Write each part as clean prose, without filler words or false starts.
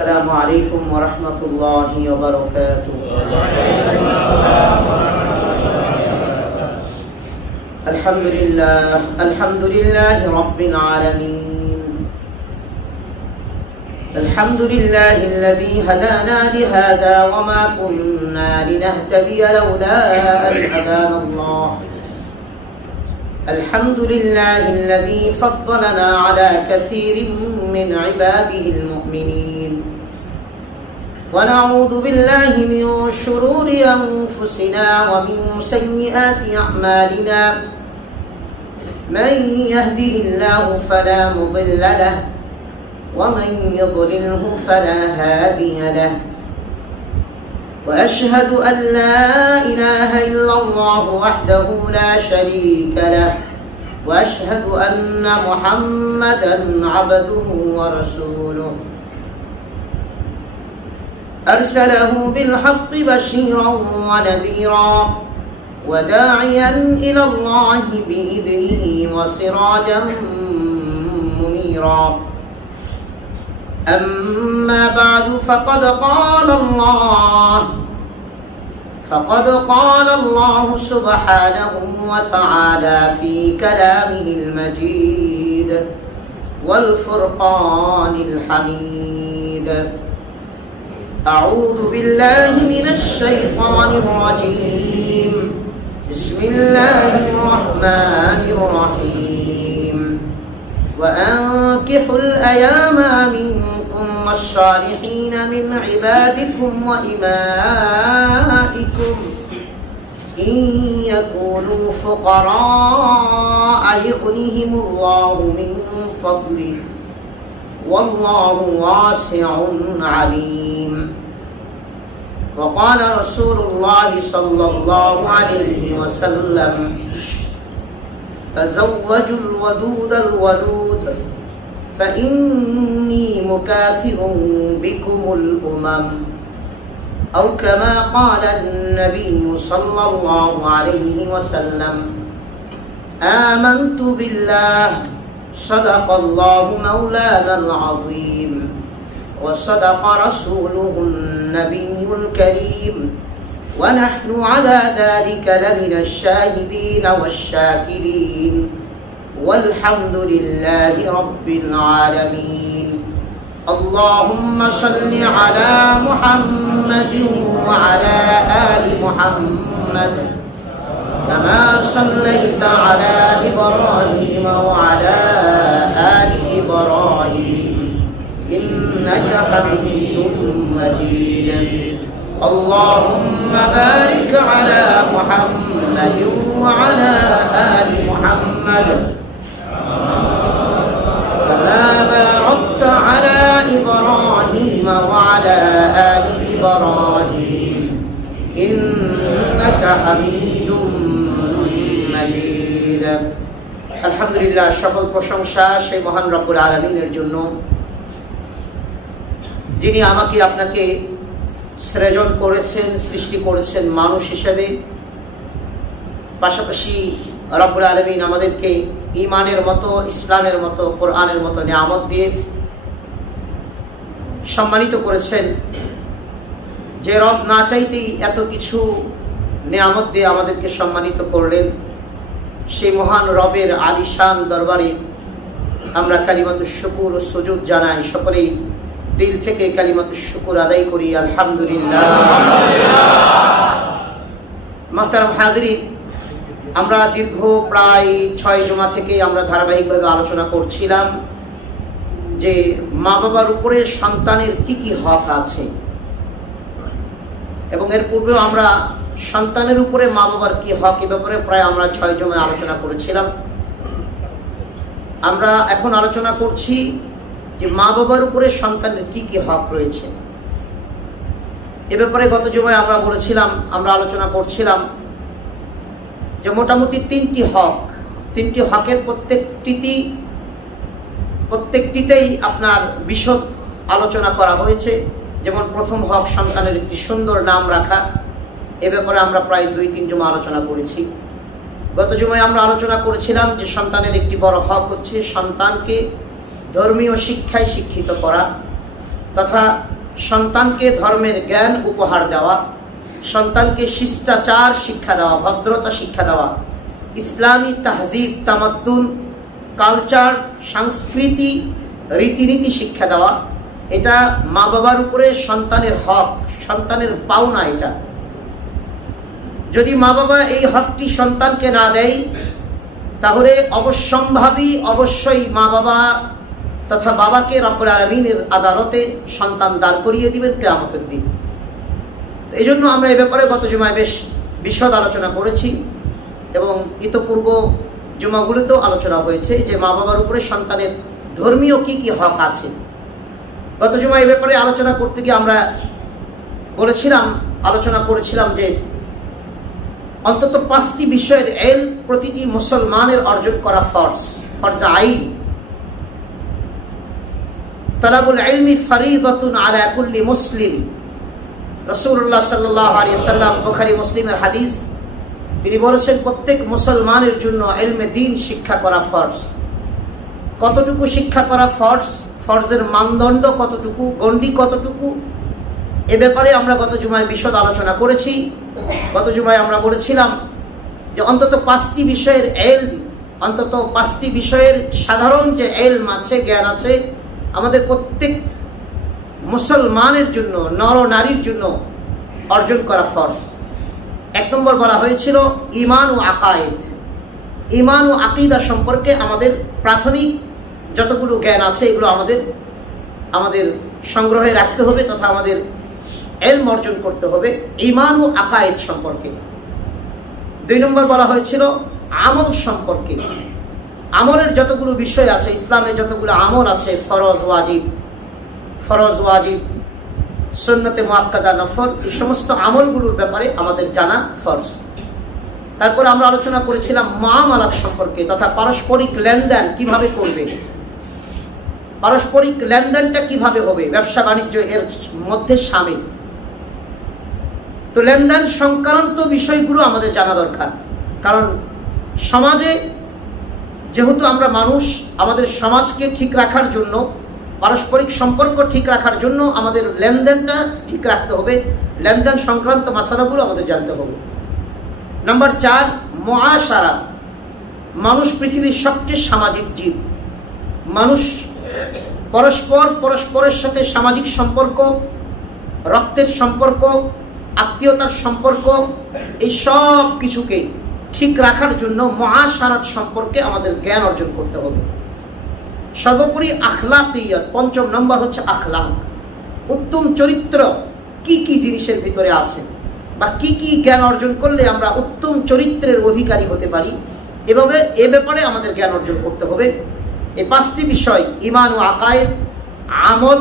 السلام عليكم ورحمة الله وبركاته. الحمد لله رب العالمين. الحمد لله الذي هدانا لهذا وما كنا لنهتدي لولا أن هدانا الله. الحمد لله الذي فضلنا على كثير من عباده المؤمنين. ونعوذ بالله من شرور أنفسنا ومن سيئات أعمالنا. من يهده الله فلا مضل له ومن يضلله فلا هادي له. وأشهد أن لا إله إلا الله وحده لا شريك له. وأشهد أن محمدا عبده ورسوله أرسله بالحق بشيرا ونذيرا وداعيا إلى الله بإذنه وسراجا منيرا. أما بعد فقد قال الله سبحانه وتعالى في كلامه المجيد والفرقان الحميد. أعوذ بالله من الشيطان الرجيم. بسم الله الرحمن الرحيم. وأنكحوا الأيام منكم والصالحين من عبادكم وإمائكم إن يكونوا فقراء يغنهم الله من فضله والله واسع عليم. وقال رسول الله صلى الله عليه وسلم: تزوجوا الودود الولود فإني مكاثر بكم الأمم. أو كما قال النبي صلى الله عليه وسلم: آمنت بالله صدق الله مولانا العظيم وصدق رسوله النبي الكريم ونحن على ذلك لمن الشاهدين والشاكرين والحمد لله رب العالمين. اللهم صل على محمد وعلى آل محمد كما صليت على إبراهيم وعلى آل إبراهيم إنك حميد مجيد. اللهم بارك على محمد وعلى آل محمد كما باركت على إبراهيم وعلى آل إبراهيم إنك حميد مجيد. আলহামদুলিল্লাহ, সকল প্রশংসা সেই মহান রব্বুল আলামিনের জন্য, যিনি আমাকে আপনাকে সৃজন করেছেন, সৃষ্টি করেছেন মানুষ হিসেবে। পাশাপাশি রব্বুল আলামিন আমাদেরকে ঈমানের মতো, ইসলামের মতো, কোরআনের মতো নিয়ামত দিয়ে সম্মানিত করেছেন। যে রব না চাইতেই এত কিছু নিয়ামত দিয়ে আমাদেরকে সম্মানিত করলেন, সেই মহান রবের আলিশান দরবারে আমরা কালিমাতুশ শুকুর ও সুজুদ জানাই। সকলেই দিল থেকে কালিমাতুশ শুকুর আদায় করি, আলহামদুলিল্লাহ। মুহতারাম হাজিরিন, আমরা দীর্ঘ প্রায় 6 জুমা থেকে আমরা ধারাবাহিকভাবে আলোচনা করছিলাম যে মা বাবার উপরে সন্তানের কি কি হক আছে, এবং এর পূর্বেও আমরা সন্তানের উপরে মা বাবার কি হক এ ব্যাপারে প্রায় আমরা 6 জুমায় আলোচনা করেছিলাম। আমরা এখন আলোচনা করছি যে মা বাবার উপরে সন্তানের কি কি হক রয়েছে। এ ব্যাপারে গত জুমায় আমরা বলেছিলাম, আমরা আলোচনা করছিলাম যে মোটামুটি 3টি হক, 3টি হকের প্রত্যেকটিতেই আপনার বিশদ আলোচনা করা হয়েছে। যেমন প্রথম হক সন্তানের একটি সুন্দর নাম রাখা, এ ব্যাপারে আমরা প্রায় 2-3 জুমা আলোচনা করেছি। গত জুমায় আমরা আলোচনা করেছিলাম যে সন্তানের একটি বড় হক হচ্ছে সন্তানকে ধর্মীয় শিক্ষায় শিক্ষিত করা তথা সন্তানকে ধর্মের জ্ঞান উপহার দেওয়া, সন্তানকে শিষ্টাচার শিক্ষা দেওয়া, ভদ্রতা শিক্ষা দেওয়া, ইসলামী তাহজিব, তামাদ্দুন, কালচার, সংস্কৃতি, রীতিনীতি শিক্ষা দেওয়া, এটা মা বাবার উপরে সন্তানের হক, সন্তানের পাওনা। এটা যদি মা বাবা এই হকটি সন্তানকে না দেয়, তাহলে অবশ্যই মা বাবা তথা বাবাকে রব্বুল আলামিনের আদালতে সন্তান দাঁড় করিয়ে দিবেন কিয়ামতের দিন। এই জন্য আমরা এ ব্যাপারে গত জুমায় বেশ বিশদ আলোচনা করেছি এবং ইতপূর্ব জুমাগুলোতেও আলোচনা হয়েছে যে মা বাবার উপরে সন্তানের ধর্মীয় কি কি হক আছে। গত জুমায় এ ব্যাপারে আলোচনা করতে গিয়ে আমরা আলোচনা করেছিলাম যে অন্তত 5টি বিষয়ের ইলম প্রতিটি মুসলমানের অর্জন করা ফরজ আইন। তালাবুল ইলমি ফরিদাতুন আলা কুল্লি মুসলিম। রাসূলুল্লাহ সাল্লাল্লাহু আলাইহি ওয়াসাল্লাম, বুখারী মুসলিমের হাদিস, তিনি বলেছেন প্রত্যেক মুসলমানের জন্য ইলমে দ্বীন শিক্ষা করা ফরজ। কতটুকু শিক্ষা করা ফরজ, ফরজের মানদণ্ড কতটুকু, গণ্ডি কতটুকু, এ ব্যাপারে আমরা গত জুমায় বিশদ আলোচনা করেছি। গত জুমায় আমরা বলেছিলাম যে অন্তত 5টি বিষয়ের ইলম, অন্তত 5টি বিষয়ের সাধারণ যে ইলম আছে, জ্ঞান আছে, আমাদের প্রত্যেক মুসলমানের জন্য, নর নারীর জন্য অর্জন করা ফরজ। 1 নম্বর বলা হয়েছিল ঈমান ও আকায়েদ। ঈমান ও আকীদা সম্পর্কে আমাদের প্রাথমিক যতগুলো জ্ঞান আছে এগুলো আমাদের সংগ্রহে রাখতে হবে তথা আমাদের ইলম অর্জন করতে হবে ঈমান ও আকায়েদ সম্পর্কে। 2 নম্বর বলা হয়েছিল আমল সম্পর্কে। আমলের যতগুলো বিষয় আছে, ইসলামে যতগুলো আমল আছে, ফরজ ওয়াজিব, সুন্নতে মুআক্কাদা, নফল, এই সমস্ত আমলগুলোর ব্যাপারে আমাদের জানা ফরজ। তারপর আমরা আলোচনা করেছিলাম মুআমালাত সম্পর্কে তথা পারস্পরিক লেনদেন কিভাবে করবে, পারস্পরিক লেনদেনটা কিভাবে হবে, ব্যবসা বাণিজ্য এর মধ্যে শামিল। তো লেনদেন সংক্রান্ত বিষয়গুলো আমাদের জানা দরকার, কারণ সমাজে যেহেতু আমরা মানুষ, আমাদের সমাজকে ঠিক রাখার জন্য, পারস্পরিক সম্পর্ক ঠিক রাখার জন্য আমাদের লেনদেনটা ঠিক রাখতে হবে। লেনদেন সংক্রান্ত মাসালাগুলো আমাদের জানতে হবে। নাম্বার 4, মুআশারা। মানুষ পৃথিবীর সবচেয়ে সামাজিক জীব। মানুষ পরস্পরের সাথে সামাজিক সম্পর্ক, রক্তের সম্পর্ক, আত্মীয়তার সম্পর্ক, এই সব কিছুকে ঠিক রাখার জন্য মুআশারাত সম্পর্কে আমাদের জ্ঞান অর্জন করতে হবে। সর্বোপরি আখলাকিয়াত, 5 নম্বর হচ্ছে আখলাক। উত্তম চরিত্র কি কি জিনিসের ভিতরে আছে বা কি কি জ্ঞান অর্জন করলে আমরা উত্তম চরিত্রের অধিকারী হতে পারি, এ ব্যাপারে আমাদের জ্ঞান অর্জন করতে হবে। এই 5টি বিষয়, ঈমান ও আকায়েদ, আমল,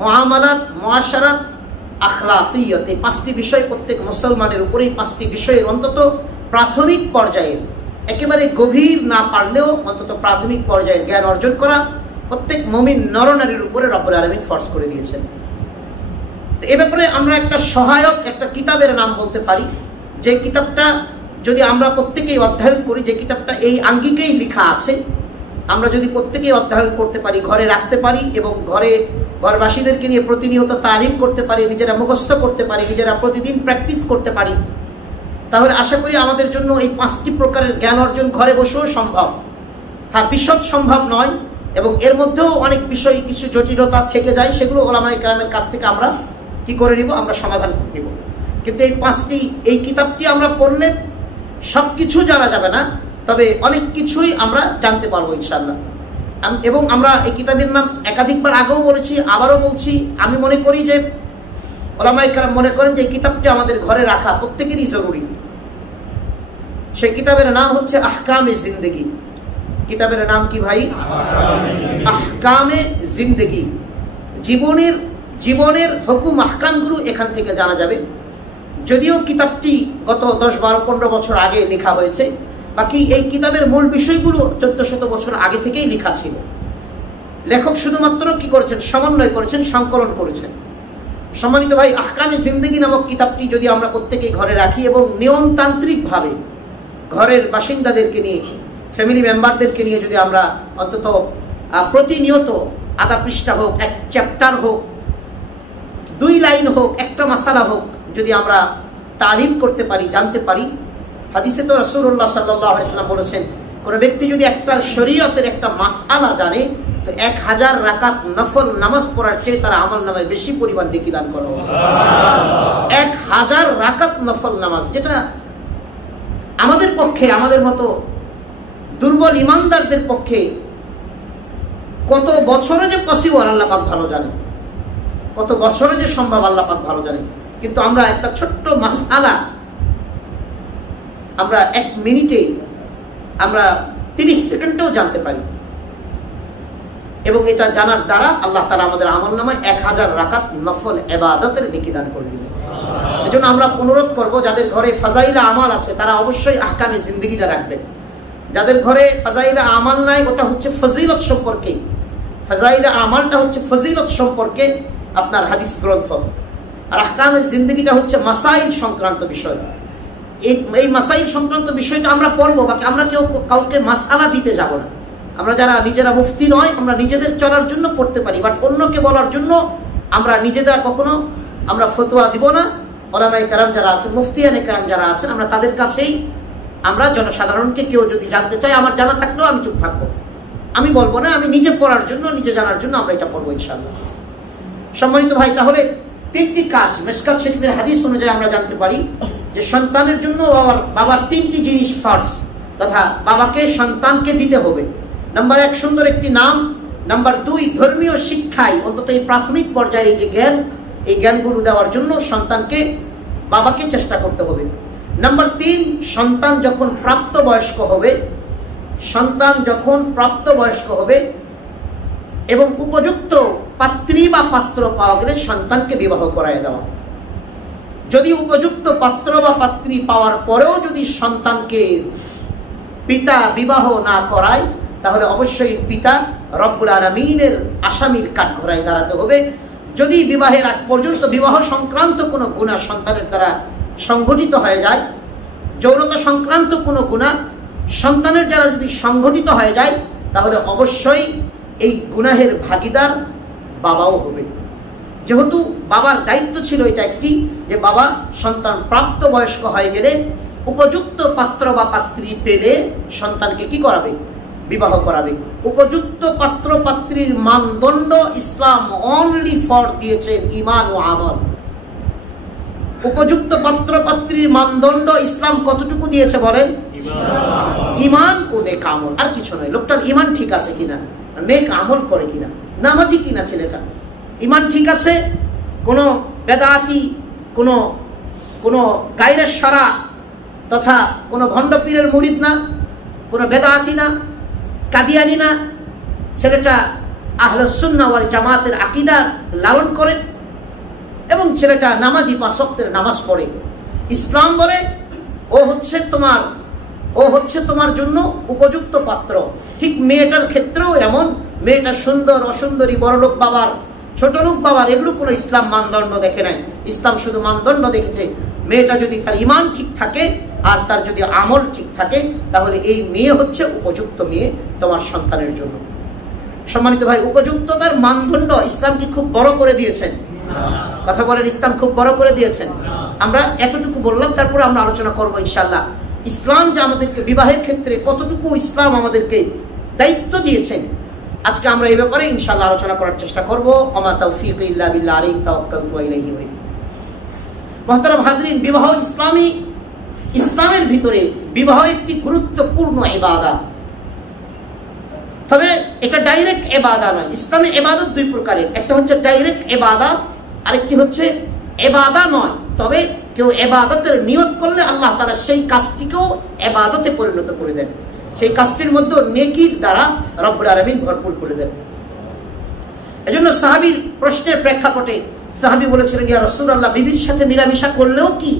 মুআমালাত, মুআশারাত, আখলাকিয়াত, এই 5টি বিষয় প্রত্যেক মুসলমানের উপরে, এই 5টি বিষয়ের অন্তত প্রাথমিক পর্যায়ে, একেবারে গভীর না পারলেও অন্তত প্রাথমিক পর্যায়ের জ্ঞান অর্জন করা প্রত্যেক মুমিন নরনারীর উপরে রব্বুল আলামিন ফরজ করে দিয়েছেন। তো এ ব্যাপারে আমরা একটা সহায়ক একটা কিতাবের নাম বলতে পারি, যে কিতাবটা যদি আমরা প্রত্যেকেই অধ্যয়ন করি, যে কিতাবটা এই আঙ্গিকেই লেখা আছে, আমরা যদি প্রত্যেকেই অধ্যয়ন করতে পারি, ঘরে রাখতে পারি এবং ঘরবাসীদেরকে নিয়ে প্রতিনিয়ত তালিম করতে পারি, নিজেরা মুখস্থ করতে পারি, নিজেরা প্রতিদিন প্র্যাকটিস করতে পারি, তাহলে আশা করি আমাদের জন্য এই 5টি প্রকারের জ্ঞান অর্জন ঘরে বসেও সম্ভব। হ্যাঁ, বিশদ সম্ভব নয় এবং এর মধ্যেও অনেক বিষয়, কিছু জটিলতা থেকে যায়, সেগুলো উলামায়ে কেরামের কাছ থেকে আমরা কি করে নিব, আমরা সমাধান করে নিব। কিন্তু এই কিতাবটি আমরা পড়লে সবকিছু জানা যাবে না, তবে অনেক কিছুই আমরা জানতে পারবো ইনশাআল্লাহ। এবং আমরা এই কিতাবের নাম একাধিকবার আগেও বলেছি, আবারও বলছি, আমি মনে করি যে উলামায়ে কেরাম মনে করেন যে এই কিতাবটি আমাদের ঘরে রাখা প্রত্যেকেরই জরুরি। সেই কিতাবের নাম হচ্ছে আহকামে জিন্দেগি। কিতাবের নাম কি ভাই? আহকামে জিন্দেগি। জীবনের হুকুম আহকামগুলো এখান থেকে জানা যাবে। যদিও কিতাবটি গত 10, 12, 15 বছর আগে লেখা হয়েছে, বাকি এই কিতাবের মূল বিষয়গুলো 1400 বছর আগে থেকেই লেখা ছিল। লেখক শুধুমাত্র কি করেছেন, সমন্বয় করেছেন, সংকলন করেছেন। সম্মানিত ভাই, আহকামে জিন্দেগি নামক কিতাবটি যদি আমরা প্রত্যেকেই ঘরে রাখি এবং নিয়মতান্ত্রিকভাবে ঘরের বাসিন্দাদেরকে নিয়ে, ফ্যামিলি মেম্বারদেরকে নিয়ে যদি আমরা অন্তত প্রতিনিয়ত আধা পৃষ্ঠা হোক, 1 চ্যাপ্টার হোক, 2 লাইন হোক, একটা মাসালা হোক, যদি আমরা তালিম করতে পারি, জানতে পারি। হাদিসে তো রাসূলুল্লাহ সাল্লাল্লাহু আলাইহি ওয়াসাল্লাম বলেছেন, কোন ব্যক্তি যদি একটা শরীয়তের একটা মাসআলা জানে, তো 1000 রাকাত নফল নামাজ পড়ার চেয়ে তার আমলনামায় বেশি পরিমাণ নেকি দান করা হবে। 1000 রাকাত নফল নামাজ, যেটা আমাদের পক্ষে, আমাদের মতো দুর্বল ইমানদারদের পক্ষে কত বছরে যে পসিবল আল্লাহ পাক ভালো জানেন, কত বছরে যে সম্ভব আল্লাহ পাক ভালো জানেন। কিন্তু আমরা একটা ছোট্ট মাসআলা আমরা 1 মিনিটে, আমরা 30 সেকেন্ডেও জানতে পারি, এবং এটা জানার দ্বারা আল্লাহ তাআলা আমাদের আমলনামায় 1000 রাকাত নফল ইবাদতের নেকি দান করে দিবেন। এজন্য আমরা অনুরোধ করব, যাদের ঘরে ফাজাইলে আমাল আছে তারা অবশ্যই আহকামে জিন্দেগিটা রাখবেন। যাদের ঘরে ফাজাইলে আমাল নাই, ওটা হচ্ছে ফজিলত সম্পর্কে, ফাজাইলে আমালটা হচ্ছে ফজিলত সম্পর্কে আপনার হাদিস গ্রন্থ, আর আহকামে জিন্দেগিটা হচ্ছে মাসাইল সংক্রান্ত বিষয়। এই মাসাইল সংক্রান্ত বিষয়টা আমরা পড়বো, বাকি আমরা কেউ কাউকে মাসআলা দিতে যাব না। আমরা যারা নিজেরা মুফতি নয়, আমরা নিজেদের চলার জন্য পড়তে পারি, বাট অন্যকে বলার জন্য আমরা নিজেরা কখনো আমরা ফতোয়া দিব না। ওলামায়ে কেরাম যারা আছেন, মুফতিয়ানে কেরাম যারা আছেন, আমরা তাদের কাছেই, আমরা জনসাধারণকে কেউ যদি জানতে চায়, আমার জানা থাকলেও আমি চুপ থাকবো, আমি বলবো না। আমি নিজে পড়ার জন্য, নিজে জানার জন্য আমরা এটা পড়বো ইনশাআল্লাহ। সম্মানিত ভাই, তাহলে 3টি কাজ মিশকাত শরীফের হাদিস অনুযায়ী আমরা জানতে পারি যে সন্তানের জন্য বাবার 3টি জিনিস ফরজ, তথা বাবাকে সন্তানকে দিতে হবে। নাম্বার 1, সুন্দর একটি নাম। নাম্বার 2, ধর্মীয় শিক্ষায় অন্তত এই প্রাথমিক পর্যায়ে এই যে জ্ঞান, এই জ্ঞানগুলো দেওয়ার জন্য সন্তানকে, বাবাকে চেষ্টা করতে হবে। নাম্বার 3, সন্তান যখন প্রাপ্তবয়স্ক হবে, সন্তান যখন প্রাপ্তবয়স্ক হবে এবং উপযুক্ত পাত্রী বা পাত্র পাওয়া গেলে সন্তানকে বিবাহ করায় দেওয়া। যদি উপযুক্ত পাত্র বা পাত্রী পাওয়ার পরেও যদি সন্তানকে পিতা বিবাহ না করায়, তাহলে অবশ্যই পিতা রব্বুল আলামিনের আসামির কাঠগড়ায় দাঁড়াতে হবে। যদি বিবাহের আগ পর্যন্ত বিবাহ সংক্রান্ত কোনো গুনাহ সন্তানের দ্বারা সংঘটিত হয়ে যায়, যৌনতা সংক্রান্ত কোনো গুনাহ সন্তানের দ্বারা যদি সংঘটিত হয়ে যায়, তাহলে অবশ্যই এই গুনাহের ভাগীদার বাবাও হবে। যেহেতু বাবার দায়িত্ব ছিল এটা একটি, যে বাবা সন্তান প্রাপ্তবয়স্ক হয়ে গেলে উপযুক্ত পাত্র বা পাত্রী পেলে সন্তানকে কি করাবে? বিবাহ করাবে। উপযুক্ত পাত্র পাত্রীর মানদণ্ড ইসলাম অনলি ফর দিয়েছেন ঈমান ও আমল। উপযুক্ত পাত্র পাত্রীর মানদণ্ড ইসলাম কতটুকু দিয়েছে বলেন? ঈমান ও নেক আমল, আর কিছু নয়। লোকটার ঈমান ঠিক আছে কিনা, নেক আমল করে কিনা, নামাজি কিনা ছেলেটা, ঈমান ঠিক আছে, কোনো বেদাতি, কোনো গায়রে শরা তথা কোনো ভণ্ড পীরের মুরিদ না, কোনো বেদাতি না, কাদিয়ানি না, ছেলেটা আহলে সুন্নাহ ওয়াল জামাতের আকীদা লালন করে এবং ছেলেটা নামাজি 5 ওয়াক্তের নামাজ পড়ে। ইসলাম বলে ও হচ্ছে তোমার জন্য উপযুক্ত পাত্র। ঠিক মেয়েটার ক্ষেত্রেও এমন, মেয়েটা সুন্দর অসুন্দরী, বড়লোক বাবার, ছোট লোক বাবার, এগুলো কোনো ইসলাম মানদণ্ড দেখে নাই। ইসলাম শুধু মানদণ্ড দেখেছে মেয়েটা যদি তার ঈমান ঠিক থাকে আর তার যদি আমল ঠিক থাকে, তাহলে এই মেয়ে হচ্ছে উপযুক্ত মেয়ে তোমার সন্তানের জন্য। সম্মানিত ভাই, উপযুক্ততার মানদণ্ড ইসলাম কি খুব বড় করে দিয়েছেন? কথা বলেন, ইসলাম খুব বড় করে দিয়েছেন। আমরা এতটুকু বললাম, তারপরে আমরা আলোচনা করবো ইনশাআল্লাহ ইসলাম যে আমাদেরকে বিবাহের ক্ষেত্রে কতটুকু ইসলাম আমাদেরকে দায়িত্ব দিয়েছেন। আজকে আমরা এই ব্যাপারে ইনশাআল্লাহ আলোচনা করার চেষ্টা করবো। ওমা তাওফীকি ইল্লা বিল্লাহ, আলাইহি তাওয়াক্কালতু ওয়া ইলাইহি উনীব। মুহতারাম হাজরিন, বিবাহ ইসলামের ভিতরে বিবাহ একটি গুরুত্বপূর্ণ ইবাদত। তবে এটা ডাইরেক্ট ইবাদত নয়। ইসলামে ইবাদত 2 প্রকারের, একটা হচ্ছে ডাইরেক্ট ইবাদত, আরেকটি হচ্ছে ইবাদত নয়। তবে কেউ ইবাদতের নিয়ত করলে আল্লাহ তাআলা সেই কাজটিকেও ইবাদতে পরিণত করে দেন, সেই কাজটির মধ্যে নেকির দ্বারা রব্বুল আলামিন ভরপুর করে দেন। এজন্য সাহাবীর প্রশ্নের প্রেক্ষাপটে সাহাবী বলেছিলেন, ইয়া রাসূলুল্লাহ, বিবির সাথে মিলামিশা করলেও কি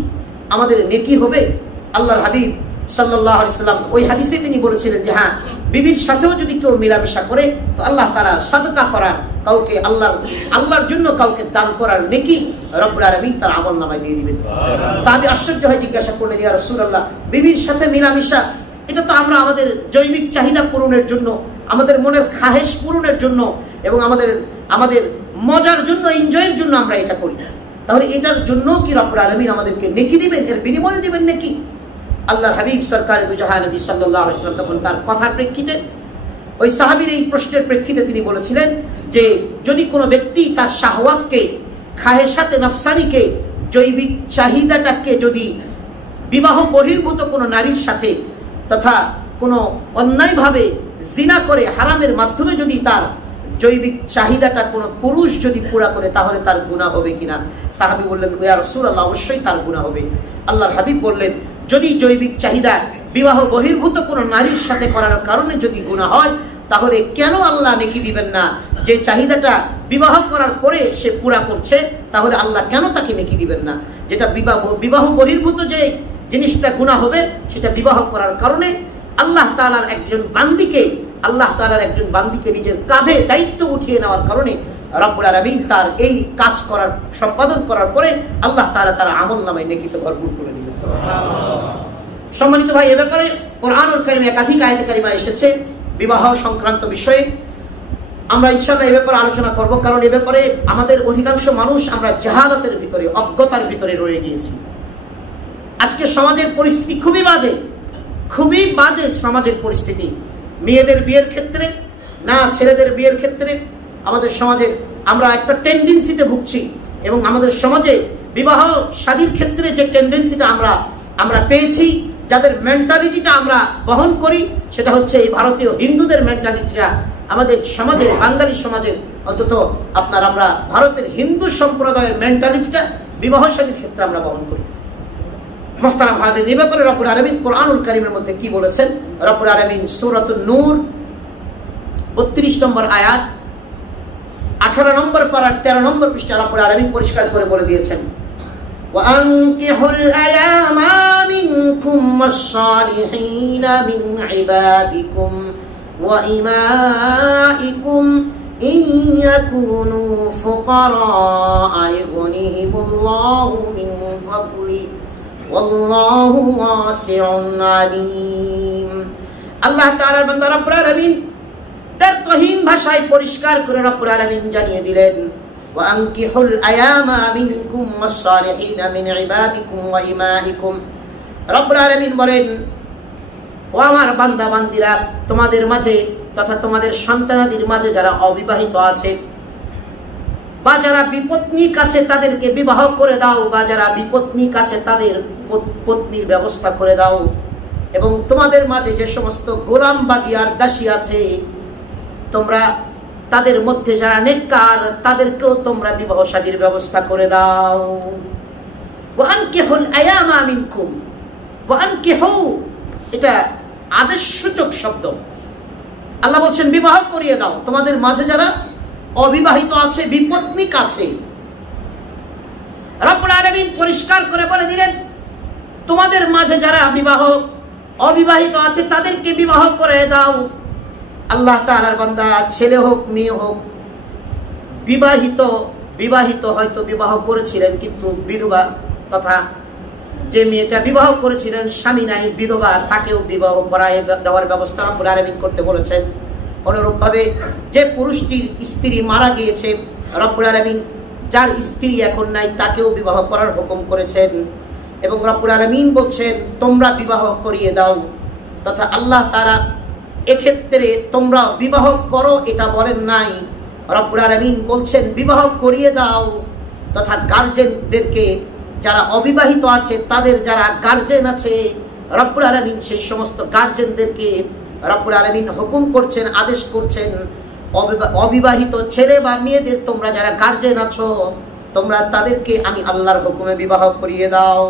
আমাদের নেকি হবে? আল্লাহর হাবিব সাল্লাল্লাহু আলাইহি সাল্লাম ওই হাদিসে তিনি বলেছিলেন যে হ্যাঁ, বিবির সাথেও যদি কেউ মিলামিশা করে তো আল্লাহ তাআলা সাদকা করার, কাউকে আল্লাহর জন্য কাউকে দান করার নেকি রব্বুল আলামিন তার আমলনামায় দিয়ে দিবেন। সাহাবী আশ্চর্য হয়ে জিজ্ঞাসা করলেন, ইয়া রাসূলুল্লাহ, বিবির সাথে মিলামিশা, এটা তো আমরা আমাদের জৈবিক চাহিদা পূরণের জন্য, আমাদের মনের খাহেশ পূরণের জন্য এবং আমাদের মজার জন্য, এনজয়ের জন্য আমরা এটা করি, তাহলে এটার জন্য কি রব্বুল আলামিন আমাদেরকে নেকি দিবেন, এর বিনিময়ে দিবেন নাকি? আল্লাহর হাবিব সরকারে দু জাহান নবী সাল্লাল্লাহু আলাইহি ওয়াসাল্লাম তখন তার কথার প্রেক্ষিতে, ওই সাহাবীর এই প্রশ্নের প্রেক্ষিতে তিনি বলেছিলেন যে যদি কোনো ব্যক্তি তার শাহওয়াতকে, খাহেশাতে নফসানিকে, জৈবিক চাহিদাটাকে যদি বিবাহ বহির্ভূত কোনো নারীর সাথে তথা কোনো অন্যায়ভাবে জিনা করে হারামের মাধ্যমে যদি তার জৈবিক চাহিদাটা কোনো পুরুষ যদি পুরা করে, তাহলে তার গুনাহ হবে কিনা? সাহাবী বললেন, ইয়া রাসূলুল্লাহ, অবশ্যই তার গুনাহ হবে। আল্লাহর হাবিব বললেন, যদি জৈবিক চাহিদা বিবাহ বহির্ভূত কোনো নারীর সাথে করার কারণে যদি গুনাহ হয়, তাহলে কেন আল্লাহ নেকি দিবেন না? যে চাহিদাটা বিবাহ করার পরে সে পুরা করছে, তাহলে আল্লাহ কেন তাকে নেকি দিবেন না? যেটা বিবাহ বহির্ভূত যে জিনিসটা গুনাহ হবে, সেটা বিবাহ করার কারণে আল্লাহ তাআলার একজন বান্দীকে নিজের কাঁধে দায়িত্ব উঠিয়ে নেওয়ার কারণে রব্বুল আলামিন তার এই কাজ করার সম্পাদন করার পরে আল্লাহ তাআলা তার আমলনামায় নেকিতে ভরপুর করে দিবেন। সম্মানিত ভাই, এ ব্যাপারে কোরআনুল কারীমে একাধিক আয়াতে কারিমা এসেছে বিবাহ সংক্রান্ত বিষয়ে। আমরা ইনশাআল্লাহ এই ব্যাপারে আলোচনা করব, কারণ এই ব্যাপারে আমাদের অধিকাংশ মানুষ আমরা জাহালাতের ভিতরে, অজ্ঞতার ভিতরে রয়ে গিয়েছি। আজকে সমাজের পরিস্থিতি খুবই বাজে সমাজের পরিস্থিতি। মেয়েদের বিয়ের ক্ষেত্রে না ছেলেদের বিয়ের ক্ষেত্রে আমাদের সমাজে আমরা একটা টেন্ডেন্সিতে ভুগছি, এবং আমাদের সমাজে বিবাহ শাদীর ক্ষেত্রে যে টেন্ডেন্সিটা আমরা পেয়েছি, যাদের মেন্টালিটিটা আমরা বহন করি, সেটা হচ্ছে এই ভারতীয় হিন্দুদের মেন্টালিটিটা আমাদের সমাজে, বাঙালি সমাজের অন্তত আমরা ভারতের হিন্দু সম্প্রদায়ের মেন্টালিটিটা বিবাহ শাদীর ক্ষেত্রে আমরা বহন করি। মুহতারাম হাজির, এই ব্যাপারে রব্বুল আলামিন কোরআনুল কারীমের মধ্যে কি বলেছেন? রব্বুল আলামিন সূরাতুন নূর 32 নম্বর আয়াত, 18 নম্বর পারার 13 নম্বর পৃষ্ঠা রব্বুল আলামিন পরিষ্কার করে বলে দিয়েছেন, ওয়ানকিহুল আয়ামা মিনকুম ওয়াস-সালিহিনা মিন ইবাদিকুম ওয়া ইমাইকুম ইন ইয়াকুনু ফুকারা ইগনিহিমুল্লাহু মিন ফাদলিহি ওয়াল্লাহু ওয়াসিউন আলীম। আল্লাহ তাআলার বান্দা রব্বুল আলামিন তার তহিন ভাষায় পরিষ্কার করে রব্বুল আলামিন জানিয়ে দিলেন, ওয়ানকিহুল আয়ামা মিনকুম ওয়াস-সালিহিনা মিন ইবাদিকুম ওয়া ইমাইকুম। রব্বুল আলামিন বলেন, ও আমার বান্দা বান্দীরা, তোমাদের মাঝে তথা তোমাদের সন্তানাদির মাঝে যারা অবিবাহিত আছে বা যারা বিপত্নিক আছে, তাদেরকে বিবাহ করে দাও, বা যারা বিপত্নিক আছে তাদের পত্নীর ব্যবস্থা করে দাও। এবং তোমাদের মাঝে যে সমস্ত গোলাম বাদী আর দাসী আছে, তোমরা তাদের মধ্যে যারা নেককার, তাদেরকেও তোমরা বিবাহ শাদীর ব্যবস্থা করে দাও। ওয়ানকিহুল আয়ামা মিনকুম, ওয়ানকিহু এটা আদেশসূচক শব্দ। আল্লাহ বলছেন বিবাহ করিয়ে দাও তোমাদের মাঝে যারা অবিবাহিত আছে, বিপত্নিক আছে। রব্বুল আলামিন পরিষ্কার করে বলে দিলেন, তোমাদের মাঝে যারা অবিবাহিত আছে তাদেরকে বিবাহ করে দাও। আল্লাহ তাআলার বান্দা, ছেলে হোক মেয়ে হোক, বিবাহিত হয়তো বিবাহ করেছিলেন কিন্তু বিধবা, তথা যে মেয়েটা বিবাহ করেছিলেন স্বামী নাই, বিধবা, তাকেও বিবাহ করায় দেওয়ার ব্যবস্থা রব্বুল আলামিন করতে বলেছেন। অনুরূপভাবে যে পুরুষটির স্ত্রী মারা গিয়েছে, রব্বুল আলামিন যার স্ত্রী এখন নাই তাকেও বিবাহ করার হুকুম করেছেন। এবং রব্বুল আলামিন বলছেন তোমরা বিবাহ করিয়ে দাও, তথা আল্লাহ তাআলা এক্ষেত্রে তোমরা বিবাহ করো এটা বলেন নাই, রব্বুল আলামিন বলছেন বিবাহ করিয়ে দাও। তথা গার্জেনদেরকে, যারা অবিবাহিত আছে তাদের যারা গার্জেন আছে, রব্বুল আলামিন সেই সমস্ত গার্জেনদেরকে রব্বুল আলামিন হুকুম করছেন, আদেশ করছেন, অবিবাহিত ছেলে বা মেয়েদের তোমরা যারা গার্জেন আছো, তোমরা তাদেরকে আমি আল্লাহর হুকুমে বিবাহ করিয়ে দাও।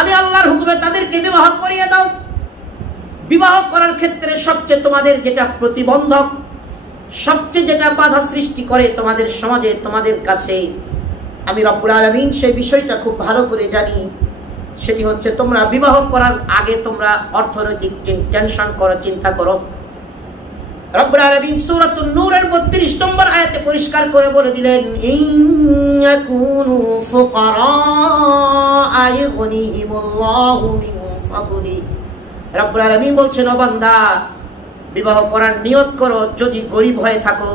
আমি আল্লাহর হুকুমে তাদেরকে বিবাহ করিয়ে দাও। বিবাহ করার ক্ষেত্রে সবচেয়ে তোমাদের যেটা প্রতিবন্ধক, সবচেয়ে যেটা বাধা সৃষ্টি করে তোমাদের সমাজে, তোমাদের কাছে, আমি রব্বুল আলামিন সেই বিষয়টা খুব ভালো করে জানি। সেটি হচ্ছে তোমরা বিবাহ করার আগে তোমরা অর্থনৈতিক টেনশন করো, চিন্তা করো। রব্বুল আলামিন সূরাতুন নূরের 32 নম্বর আয়াতে পরিষ্কার করে বলে দিলেন, ইন্নাকুনু ফুকারা ইগনিহিমুল্লাহু মিন ফাদলি। রব্বুল আলামিন বলছেন, ও বান্দা, বিবাহ করার নিয়ত করো যদি গরীব হয়ে থাকো,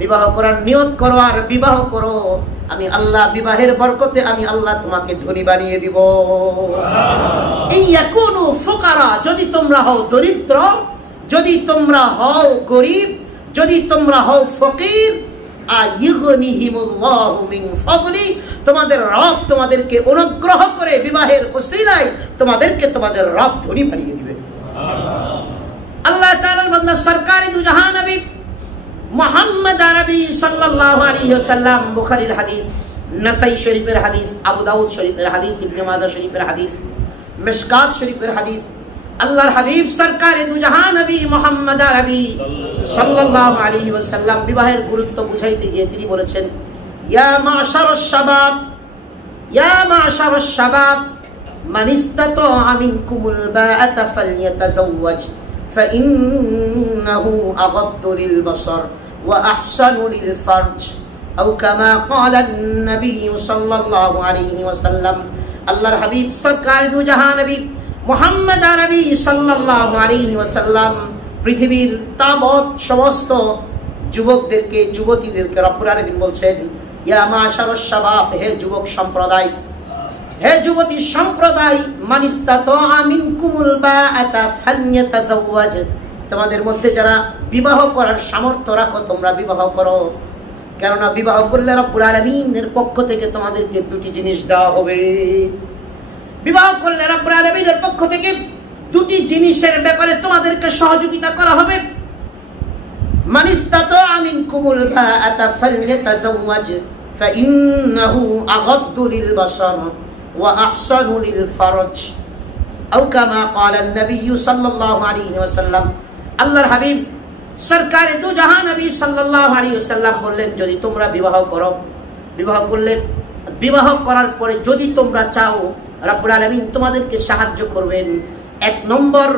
বিবাহ করার নিয়ত করো আর বিবাহ করো। আমি আল্লাহ বিবাহের বরকতে আমি আল্লাহ তোমাকে ধনী বানিয়ে দিব। এই ইয়াকুনু ফুকারা, যদি তোমরা হও দরিদ্র, যদি তোমরা হও গরিব, যদি তোমরা হও ফকির, আইগনিহিমুল্লাহু মিন ফাদলি, তোমাদের রব তোমাদেরকে অনুগ্রহ করে বিবাহের ওসিলায় তোমাদেরকে তোমাদের রব ধনী বানিয়ে দিবে। আল্লাহ তাআলার বান্দা সরকারি দু জাহান নবী মুহাম্মদ আরবি সাল্লাল্লাহু আলাইহি ওয়াসাল্লাম, বুখারীর হাদিস, নাসাই শরীফের হাদিস, আবু দাউদ শরীফের হাদিস, ইবনে মাজাহ শরীফের হাদিস, মিশকাত শরীফের হাদিস, আল্লাহর হাবিব সরকারে দু জাহান নবী মুহাম্মদ আরবি সাল্লাল্লাহু আলাইহি ওয়াসাল্লাম বিবাহের গুরুত্ব বুঝাইতে গিয়ে তিনি বলেছেন, ইয়া মাশারাশ শাবাব, ইয়া মাশারাশ শাবাব, মান ইসতাতাআ মিনকুমুল বাআতা ফালইয়াতাযাওয়াজ ফাইন্নাহু আগাদ্দু লিল বাসার ওয়া আহসানু লিল ফারজ, আও কামা ক্বালা আন-নবী সাল্লাল্লাহু আলাইহি ওয়াসাল্লাম। আল্লাহর হাবিব সরকারে দু জাহান নবী মুহাম্মদ আরবি সাল্লাল্লাহু আলাইহি ওয়াসাল্লাম পৃথিবীর তাবৎ সমস্ত যুবকদেরকে, যুবতীদেরকে রব্বুল আলামিন বলছেন, ইয়া মাশারাশ শাবাব, হে যুবক সম্প্রদায়, হে যুবতী সম্প্রদায়, মান ইসতাতাআ মিনকুমুল বাআতা ফালইয়াতাযাওয়াজ, তোমাদের মধ্যে যারা বিবাহ করার সামর্থ্য রাখো তোমরা বিবাহ করো। কেননা বিবাহ করলে রব্বুল আলামিনের পক্ষ থেকে তোমাদেরকে দুটি জিনিস দেওয়া হবে। বিবাহ করলে রব্বুল আলামিনের পক্ষ থেকে দুটি জিনিসের ব্যাপারে তোমাদেরকে সহযোগিতা করা হবে। মান ইসতাতাআ মিনকুমুল বাআতা ফালইয়াতাযাওয়াজ ফাইন্নাহু আগাদ্দু লিল বাসার ওয়া আহসানু লিল ফারজ, আও কামা ক্বালা আন-নবী সাল্লাল্লাহু আলাইহি ওয়াসাল্লাম। আল্লাহর হাবিব সরকারে দু জাহান নবী সাল্লাল্লাহু আলাইহি ওয়াসাল্লাম বললেন, যদি তোমরা বিবাহ করো, বিবাহ করলে, বিবাহ করার পরে যদি তোমরা চাও রব্বুল আলামিন তোমাদেরকে সাহায্য করবেন। এক নম্বর,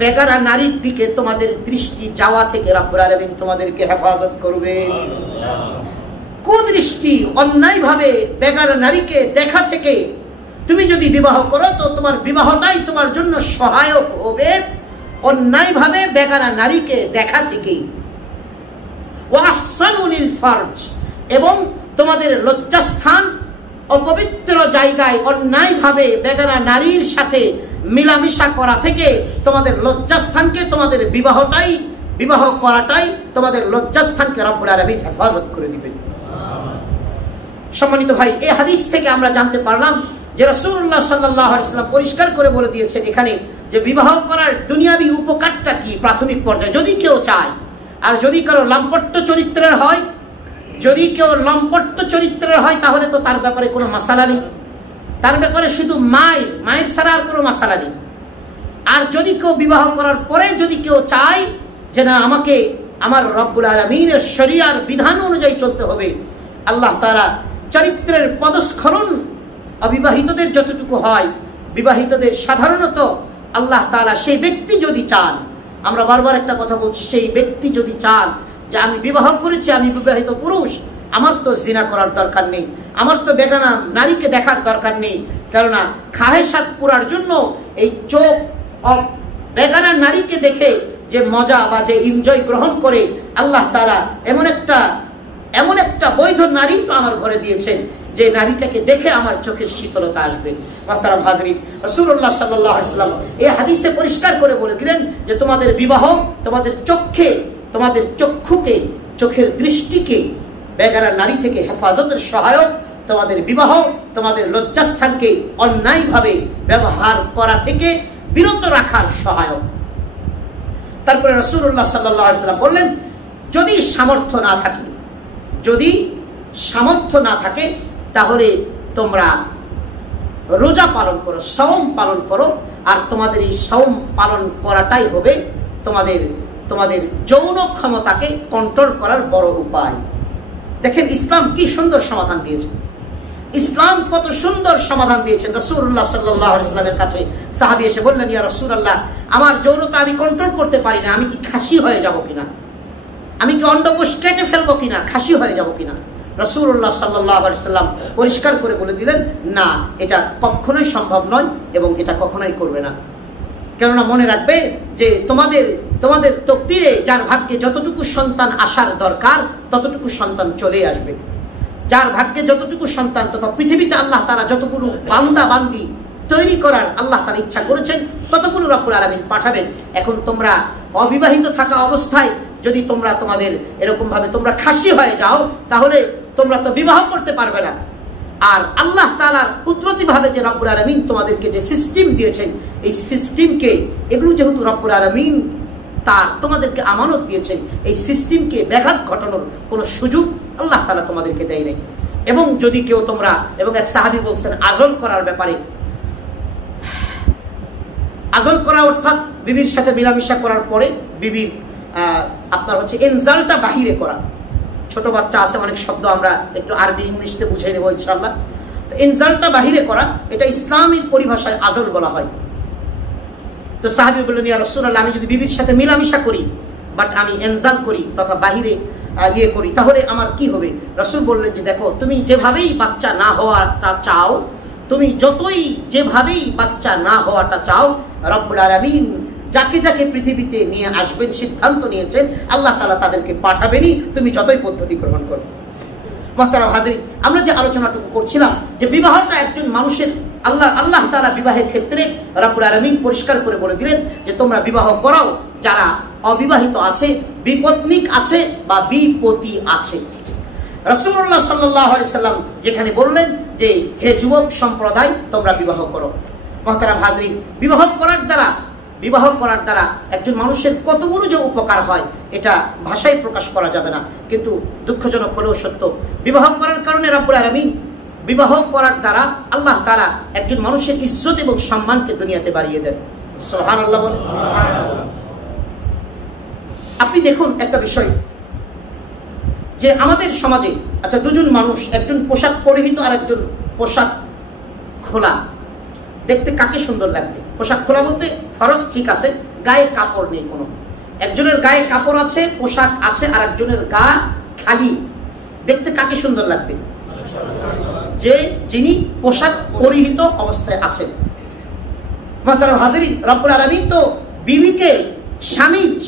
বেগারা নারীর দিকে তোমাদের দৃষ্টি যাওয়া থেকে রব্বুল আলামিন তোমাদেরকে হেফাজত করবেন। কুদৃষ্টি, অন্যায় ভাবে বেগারা নারীকে দেখা থেকে তুমি যদি বিবাহ করো তো তোমার বিবাহটাই তোমার জন্য সহায়ক হবে অন্যায় ভাবে বেগারা নারীকে দেখা থেকে। ওয়া আহসানু লিল ফারজ, এবং তোমাদের লজ্জাস্থান অপবিত্র জায়গায় অন্যায় ভাবে বেগারা নারীর সাথে মিলামিশা করা থেকে তোমাদের লজ্জাস্থানকে, তোমাদের বিবাহটাই, বিবাহ করাটাই তোমাদের লজ্জাস্থানকে রব্বুল আলামিন হেফাজত করে দিবেন। সম্মানিত ভাই, এই হাদিস থেকে আমরা জানতে পারলাম যে রাসূলুল্লাহ সাল্লাল্লাহু আলাইহি ওয়াসাল্লাম পরিষ্কার করে বলে দিয়েছেন এখানে যে বিবাহ করার দুনিয়াবি উপকারটা কি প্রাথমিক পর্যায়ে যদি কেউ চায়। আর যদি কারো লাম্পট্য চরিত্রের হয়, যদি কেউ লম্পট্য চরিত্রের হয় তাহলে তো তার ব্যাপারে কোনো মাসালা নেই, তার ব্যাপারে শুধু মায়ের ছাড়া আর কোনো মাসালা নেই। আর যদি কেউ বিবাহ করার পরে যদি কেউ চায় যে না, আমাকে আমার রব্বুল আলামিনের শরিয়ার বিধান অনুযায়ী চলতে হবে, আল্লাহ তাআলা চরিত্রের পদস্খলন অবিবাহিতদের যতটুকু হয়, বিবাহিতদের সাধারণত আল্লাহ তাআলা সেই ব্যক্তি যদি চান, আমরা বারবার একটা কথা বলছি, সেই ব্যক্তি যদি চান যে আমি বিবাহ করেছি, আমি বিবাহিত পুরুষ, আমার তো জিনা করার দরকার নেই, আমার তো বেগানা নারীকে দেখার দরকার নেই, কেননা খাহেসাত পুরার জন্য এই চোখ বেগানা নারীকে দেখে যে মজা বা যে এনজয় গ্রহণ করে আল্লাহ তাআলা এমন একটা বৈধ নারী তো আমার ঘরে দিয়েছেন যে নারীটাকে দেখে আমার চোখের শীতলতা আসবে। মুহতারাম হাজরিন, রাসূলুল্লাহ সাল্লাল্লাহু আলাইহি ওয়াসাল্লাম এই হাদিসে পরিষ্কার করে বলে দিলেন যে তোমাদের বিবাহ তোমাদের চোখে, তোমাদের চক্ষুকে, চোখের দৃষ্টিকে বেগানা নারী থেকে হেফাজতের সহায়ক, তোমাদের বিবাহ তোমাদের লজ্জাস্থানকে অন্যায়ভাবে ব্যবহার করা থেকে বিরত রাখার সহায়ক। তারপরে রাসূলুল্লাহ সাল্লাল্লাহু আলাইহি ওয়াসাল্লাম বললেন, যদি সামর্থ্য না থাকে, যদি সামর্থ্য না থাকে তাহলে তোমরা রোজা পালন করো, সওম পালন করো। আর তোমাদের এই সওম পালন করাটাই হবে তোমাদের যৌন ক্ষমতাকে কন্ট্রোল করার বড় উপায়। দেখেন ইসলাম কি সুন্দর সমাধান দিয়েছে, ইসলাম কত সুন্দর সমাধান দিয়েছেন। রাসূলুল্লাহ সাল্লাল্লাহু আলাইহি ওয়াসাল্লামের কাছে সাহাবী এসে বললেন, ইয়া রাসূলুল্লাহ, আমার যৌনতা আমি কন্ট্রোল করতে পারি না, আমি কি খাসি হয়ে যাব কিনা, আমি কি অন্ডকোষ কেটে ফেলবো কিনা, খাসি হয়ে যাব কিনা? রাসূলুল্লাহ সাল্লাল্লাহু আলাইহি ওয়াসাল্লাম পরিষ্কার করে বলে দিলেন, না, এটা কখনোই সম্ভব নয় এবং এটা কখনোই করবে না। কেননা মনে রাখবে যে তোমাদের তোমাদের তকদিরে যার ভাগ্যে যতটুকু সন্তান আসার দরকার ততটুকু সন্তান চলে আসবে। যার ভাগ্যে যতটুকু সন্তান তথা পৃথিবীতে আল্লাহ তাআলা যতগুলো বান্দা বান্দি তৈরি করার আল্লাহ তাআলা ইচ্ছা করেছেন ততগুলো রব্বুল আলামিন পাঠাবেন। এখন তোমরা অবিবাহিত থাকা অবস্থায় যদি তোমরা তোমাদের এরকম ভাবে তোমরা খাসি হয়ে যাও তাহলে তোমরা তো বিবাহ করতে পারবে না। আর আল্লাহ তাআলার কুদরতি ভাবে যে রব্বুল আলামিন তোমাদেরকে যে সিস্টেম দিয়েছেন এই সিস্টেমকে এগুলো যেহেতু রব্বুল আলামিন তার তোমাদেরকে আমানত দিয়েছেন এই সিস্টেমকে ব্যাঘাত ঘটানোর কোনো সুযোগ আল্লাহ তাআলা তোমাদেরকে দেয় নাই। এবং যদি কেউ তোমরা এবং এক সাহাবী বলছেন আজল করার ব্যাপারে, আজল করা অর্থাৎ বিবির সাথে মিলামিশা করার পরে বিবির আপনার হচ্ছে এনজালটা বাহিরে করা। ছোট বাচ্চা আছে অনেক শব্দ আমরা একটু আরবি ইংলিশে বুঝিয়ে নেব ইনশাআল্লাহ। তো এনজালটা বাহিরে করা এটা ইসলামিক পরিভাষায় আজল বলা হয়। তো সাহাবী বললেন ইয়া রাসূলুল্লাহ আমি যদি বিবির সাথে মিলামিশা করি বাট আমি এনজাল করি তথা বাহিরে করি তাহলে আমার কি হবে? রাসূল বললেন যে দেখো তুমি যেভাবেই বাচ্চা না হওয়াটা চাও, তুমি যতই যেভাবেই বাচ্চা না হওয়াটা চাও রব্বুল আলামিন যাকে যাকে পৃথিবীতে নিয়ে আসবেন সিদ্ধান্ত নিয়েছেন আল্লাহ তাআলা তাদেরকে পাঠাবেনই, তুমি যতই পদ্ধতি গ্রহণ করো। মুহতারাম হাজিরিন, আমরা যে আলোচনাটুকু করছিলাম যে বিবাহটা একজন মানুষের আল্লাহ তাআলা বিবাহের ক্ষেত্রে রব্বুল আলামিন পরিষ্কার করে বলে দিলেন যে তোমরা বিবাহ করাও যারা অবিবাহিত আছে, বিপত্নিক আছে বা বিপতি আছে। রাসূলুল্লাহ সাল্লাল্লাহু আলাইহি সাল্লাম যেখানে বললেন যে হে যুবক সম্প্রদায় তোমরা বিবাহ করো। মুহতারাম হাজিরিন, বিবাহ করার দ্বারা একজন মানুষের কতগুলো যে উপকার হয় এটা ভাষায় প্রকাশ করা যাবে না, কিন্তু দুঃখজনক হলেও সত্য বিবাহ করার কারণে রব্বুল আলামিন বিবাহ করার দ্বারা আল্লাহ তাআলা একজন মানুষের ইজ্জত এবং সম্মানকে দুনিয়াতে বাড়িয়ে দেন। সুবহানাল্লাহ। আপনি দেখুন একটা বিষয় যে আমাদের সমাজে আচ্ছা দুজন মানুষ একজন পোশাক পরিহিত আর একজন পোশাক খোলা, দেখতে কাকে সুন্দর লাগবে? পোশাক খোলা বলতে ফরজ ঠিক আছে, গায়ে কাপড় নেই কোনো, একজনের গায়ে কাপড় আছে পোশাক আছে আর একজনের গা খালি, দেখতে কাকে সুন্দর লাগবে? যে যিনি পোশাক পরিহিত অবস্থায় আছেন। মুহতারাম হাজিরিন, রব্বুল আলামিন তো বিবিকে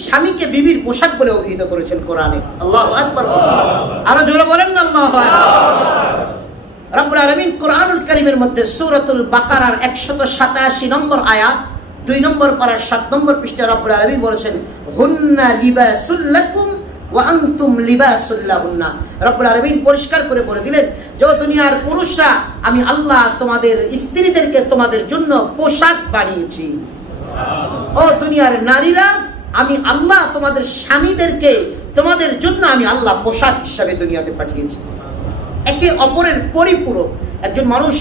স্বামীকে বিবির পোশাক বলে অভিহিত করেছেন কোরআনে। আল্লাহু আকবার, আরো জোরে বলেন না আল্লাহু আকবার। রব্বুল আলামিন কোরআনুল কারীমের মধ্যে সূরাতুল বাকারার 187 নম্বর আয়াত 2 নম্বর পারার 7 নম্বর পৃষ্ঠা রব্বুল আলামিন বলেছেন হুন্না লিবাসুল লাকুম ওয়া আনতুম লিবাসুল লাহুন্না। রব্বুল আলামিন পরিষ্কার করে বলে দিলেন যে দুনিয়ার পুরুষরা আমি আল্লাহ তোমাদের স্ত্রীদেরকে তোমাদের জন্য পোশাক বানিয়েছি। ও দুনিয়ার নারীরা আমি আল্লাহ তোমাদের স্বামীদেরকে তোমাদের জন্য আমি আল্লাহ পোশাক হিসাবে দুনিয়াতে পাঠিয়েছি। একে অপরের পরিপূরক। একজন মানুষ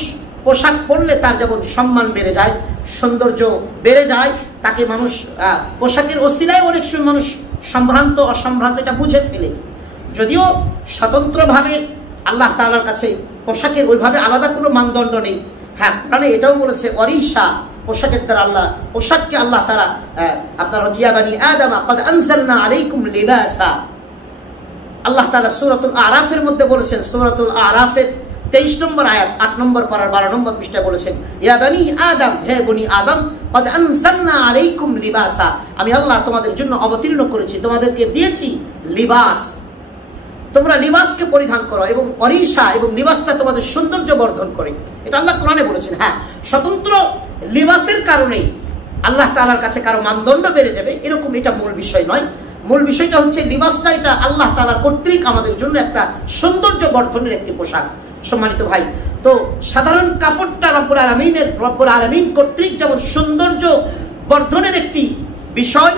পোশাক পরলে তার যেমন সম্মান বেড়ে যায়, সৌন্দর্য বেড়ে যায়, তাকে মানুষ পোশাকের ওসিলায় অনেক সময় মানুষ সম্ভ্রান্ত অসম্ভ্রান্ত এটা বুঝে ফেলে। যদিও স্বতন্ত্রভাবে আল্লাহ তাআলার কাছে পোশাকের ওইভাবে আলাদা কোনো মানদণ্ড নেই। হ্যাঁ, কোরআনে এটাও বলেছে অরিশা, পোশাকের দ্বারা আল্লাহ পোশাককে আল্লাহ তাআলা আপনার হচ্ছে ইয়া বানি আদম ক্বাদ আনজালনা আলাইকুম লিবাসা। আল্লাহ তাআলা সূরাতুল আরাফের মধ্যে বলেছেন, সূরাতুল আরাফের 23 নম্বর আয়াত 8 নম্বর পারার 12 নম্বর পৃষ্ঠায় বলেছেন ইয়া বানি আদম, হে বনি আদম, ক্বাদ আনজালনা আলাইকুম লিবাসা, আমি আল্লাহ তোমাদের জন্য অবতীর্ণ করেছি, তোমাদেরকে দিয়েছি লিবাস, তোমরা লিবাসকে পরিধান করো এবং অরিশা এবং লিবাসটা তোমাদের সৌন্দর্য বর্ধন করে। এটা আল্লাহ কোরআনে বলেছেন। হ্যাঁ, স্বতন্ত্র লিবাসের কারণেই আল্লাহ তাআলার কাছে কারো মানদণ্ড বেড়ে যাবে এরকম এটা মূল বিষয় নয়। মূল বিষয়টা হচ্ছে লিবাসটা এটা আল্লাহ তাআলার কর্তৃক আমাদের জন্য একটা সৌন্দর্য বর্ধনের একটি পোশাক। সম্মানিত ভাই, তো সাধারণ কাপড়টা রব্বুল আলামিন কর্তৃক যেমন সৌন্দর্য বর্ধনের একটি বিষয়,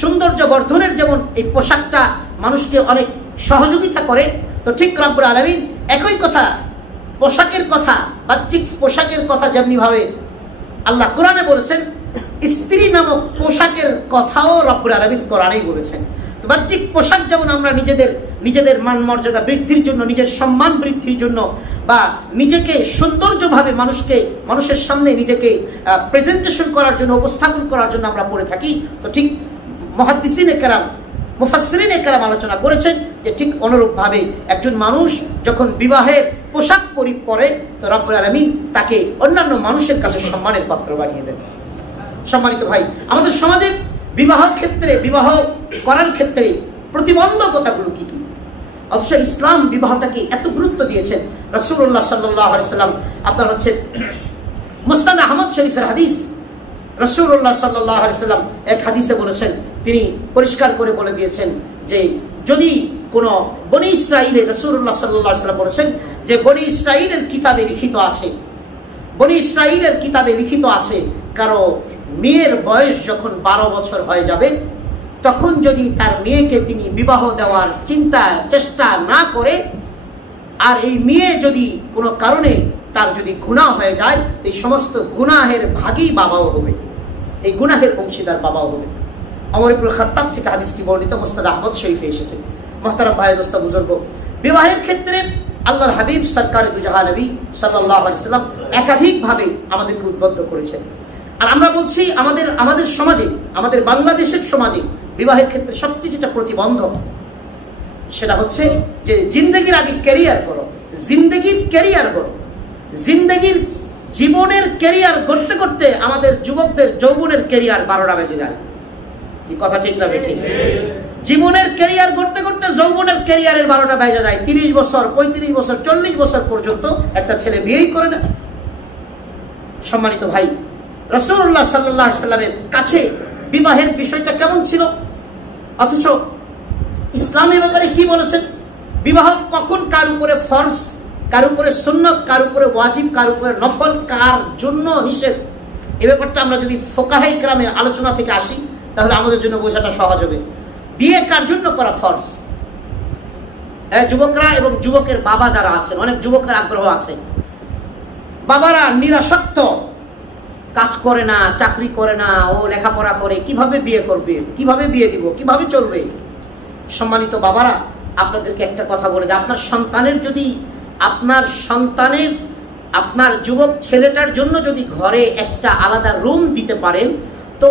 সৌন্দর্য বর্ধনের যেমন এই পোশাকটা মানুষকে অনেক সহযোগিতা করে, তো ঠিক রব্বুল আলামিন একই কথা পোশাকের কথা, বাহ্যিক পোশাকের কথা যেমনি ভাবে আল্লাহ কোরআনে বলেছেন, স্ত্রী নামক পোশাকের কথাও রব্বুল আলামিন কোরআনেই বলেছেন। তো বাহ্যিক পোশাক যেমন আমরা নিজেদের মান মর্যাদা বৃদ্ধির জন্য, নিজের সম্মান বৃদ্ধির জন্য বা নিজেকে সৌন্দর্যভাবে মানুষের সামনে নিজেকে প্রেজেন্টেশন করার জন্য, উপস্থাপন করার জন্য আমরা পরে থাকি, তো ঠিক মুহাদ্দিসিনে কেরাম মুফাসসিরিনে কেরাম আলোচনা করেছেন যে ঠিক অনুরূপভাবে একজন মানুষ যখন বিবাহের পোশাক পরে তো রব্বুল আলামিন তাকে অন্যান্য মানুষের কাছে সম্মানের পাত্র বানিয়ে দেন। সম্মানিত ভাই, আমাদের সমাজে বিবাহ ক্ষেত্রে, বিবাহ করার ক্ষেত্রে প্রতিবন্ধকতাগুলো কি কি। অথচ ইসলাম বিবাহটাকে এত গুরুত্ব দিয়েছেন। রাসূলুল্লাহ সাল্লাল্লাহু আলাইহি সাল্লাম, আপনার হচ্ছে মুসনাদ আহমদ শরীফের হাদিস, রাসূলুল্লাহ সাল্লাল্লাহু আলাইহি সাল্লাম এক হাদিসে বলেছেন, তিনি পরিষ্কার করে বলে দিয়েছেন যে যদি কোন বনি ইসরাইলে, রাসূলুল্লাহ সাল্লাল্লাহু আলাইহি সাল্লাম বলেছেন যে বনি ইসরাইলের কিতাবে লিখিত আছে, বনি ইসরাইলের কিতাবে লিখিত আছে, কারো মেয়ের বয়স যখন 12 বছর হয়ে যাবে তখন যদি তার মেয়েকে তিনি বিবাহ দেওয়ার চিন্তা চেষ্টা না করে, আর এই মেয়ে যদি কোনো কারণে তার যদি গুনাহ হয়ে যায়, এই সমস্ত গুনাহের ভাগী বাবাও হবে, এই গুনাহের অংশীদার বাবাও হবে। ওমর ইবনে খাত্তাব থেকে হাদিসটি বর্ণিত, মুসনাদ আহমদ শরীফে এসেছে। মুহতারাম ভাই দোস্ত বুজুর্গ, বিবাহের ক্ষেত্রে আল্লাহর হাবিব সরকার দুজাহান নবী সাল্লাল্লাহু আলাইহি সাল্লাম একাধিকভাবে আমাদেরকে উদ্বুদ্ধ করেছেন। আর আমরা বলছি আমাদের সমাজে, আমাদের বাংলাদেশের সমাজে বিবাহের ক্ষেত্রে সবচেয়ে যেটা প্রতিবন্ধক সেটা হচ্ছে যে জিন্দেগির আগে ক্যারিয়ার করো, জিন্দেগির ক্যারিয়ার করো। জিন্দেগির জীবনের ক্যারিয়ার করতে করতে আমাদের যুবকদের যৌবনের ক্যারিয়ার 12টা বেজে যায়। কি কথা ঠিক না ঠিক? জীবনের ক্যারিয়ার করতে করতে যৌবনের ক্যারিয়ারের 12টা বেজে যায়। 30 বছর, 35 বছর, 40 বছর পর্যন্ত একটা ছেলে বিয়েই করে না। সম্মানিত ভাই, রাসূলুল্লাহ সাল্লাল্লাহু আলাইহি সাল্লামের কাছে বিবাহের বিষয়টা কেমন ছিল, অথচ ইসলামের ব্যাপারে কি বলেছেন? বিবাহ কখন কার উপরে ফরজ, কার উপরে সুন্নত, কার উপরে ওয়াজিব, কার উপরে নফল, কার জন্য নিষেধ, এ ব্যাপারটা আমরা যদি ফুকাহায়ে কেরামের আলোচনা থেকে আসি তাহলে আমাদের জন্য বোঝাটা সহজ হবে। বিয়ে কার জন্য করা ফরজ? যুবকরা এবং যুবকের বাবা যারা আছেন, অনেক যুবকের আগ্রহ আছে, বাবারা নিরাসক্ত, কাজ করে না, চাকরি করে না, ও লেখাপড়া করে, কিভাবে বিয়ে করবে, কিভাবে বিয়ে দিব, কিভাবে চলবে। সম্মানিত বাবারা, আপনাদেরকে একটা কথা বলে দেয়, আপনার সন্তানের আপনার যুবক ছেলেটার জন্য যদি ঘরে একটা আলাদা রুম দিতে পারেন, তো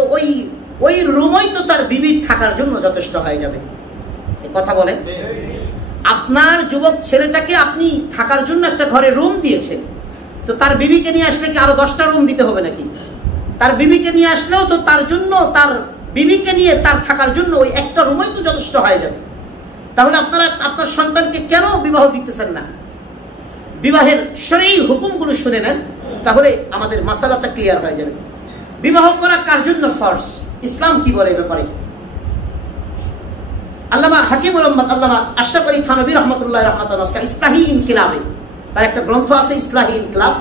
ওই রুমই তো তার বিবির থাকার জন্য যথেষ্ট হয়ে যাবে। এই কথা বলেন, আপনার যুবক ছেলেটাকে আপনি থাকার জন্য একটা ঘরে রুম দিয়েছেন, তো তার বিবিকে নিয়ে আসলে কি আরো 10টা রুম দিতে হবে নাকি? তার বিবিকে নিয়ে আসলেও তো তার জন্য, তার বিবিকে নিয়ে তার থাকার জন্য ওই একটা রুমই তো যথেষ্ট হয়ে যাবে। তাহলে আপনারা আপনার সন্তানকে কেন বিবাহ দিতেছেন না? বিবাহের শরঈ হুকুমগুলো শুনে নেন, তাহলে আমাদের মাসালাটা ক্লিয়ার হয়ে যাবে। বিবাহ করা কার জন্য ফরজ, ইসলাম কি বলে এই ব্যাপারে? আল্লামা হাকিমুল উম্মাত আল্লামা আশরাফ আলী থানভী রাহমাতুল্লাহি রাহমাতান ওয়াসিআ ইসলাহি ইনকিলাবে, তার একটা গ্রন্থ আছে ইসলাহি ইনকিলাব,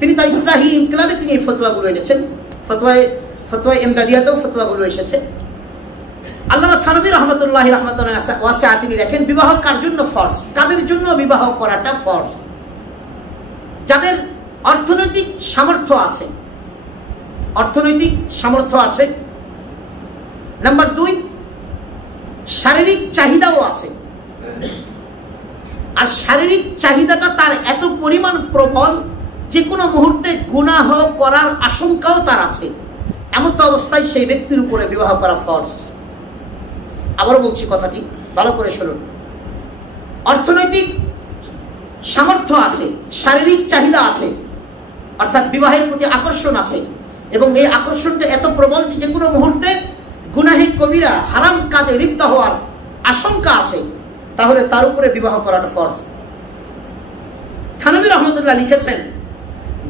তিনি তার ইসলাহি ইনকিলাবে তিনি এই ফতোয়াগুলো এনেছেন। ফতোয়া ইমদাদিয়াতেও ফতোয়াগুলো এসেছে। আল্লামা থানভী রাহমাতুল্লাহি রাহমাতান ওয়াসিআ তিনি লেখেন, বিবাহ কার জন্য ফরজ, কাদের জন্য বিবাহ করাটা ফরজ? যাদের অর্থনৈতিক সামর্থ্য আছে, অর্থনৈতিক সামর্থ্য আছে। নাম্বার 2, শারীরিক চাহিদাও আছে। আর শারীরিক চাহিদাটা তার এত পরিমাণ প্রবল, যে কোনো মুহূর্তে গুনাহ করার আশঙ্কাও তার আছে। এমন তো অবস্থায় সেই ব্যক্তির উপরে বিবাহ করা ফরজ। আবারও বলছি কথাটি, ভালো করে শুনুন। অর্থনৈতিক সামর্থ্য আছে, শারীরিক চাহিদা আছে, অর্থাৎ বিবাহের প্রতি আকর্ষণ আছে, এবং এই আকর্ষণটা এত প্রবল যে কোনো মুহূর্তে গুনাহে কবিরা, হারাম কাজে লিপ্ত হওয়ার আশঙ্কা আছে, তাহলে তার উপরে বিবাহ করাটা ফরজ। থানভী রহমতুল্লাহ লিখেছেন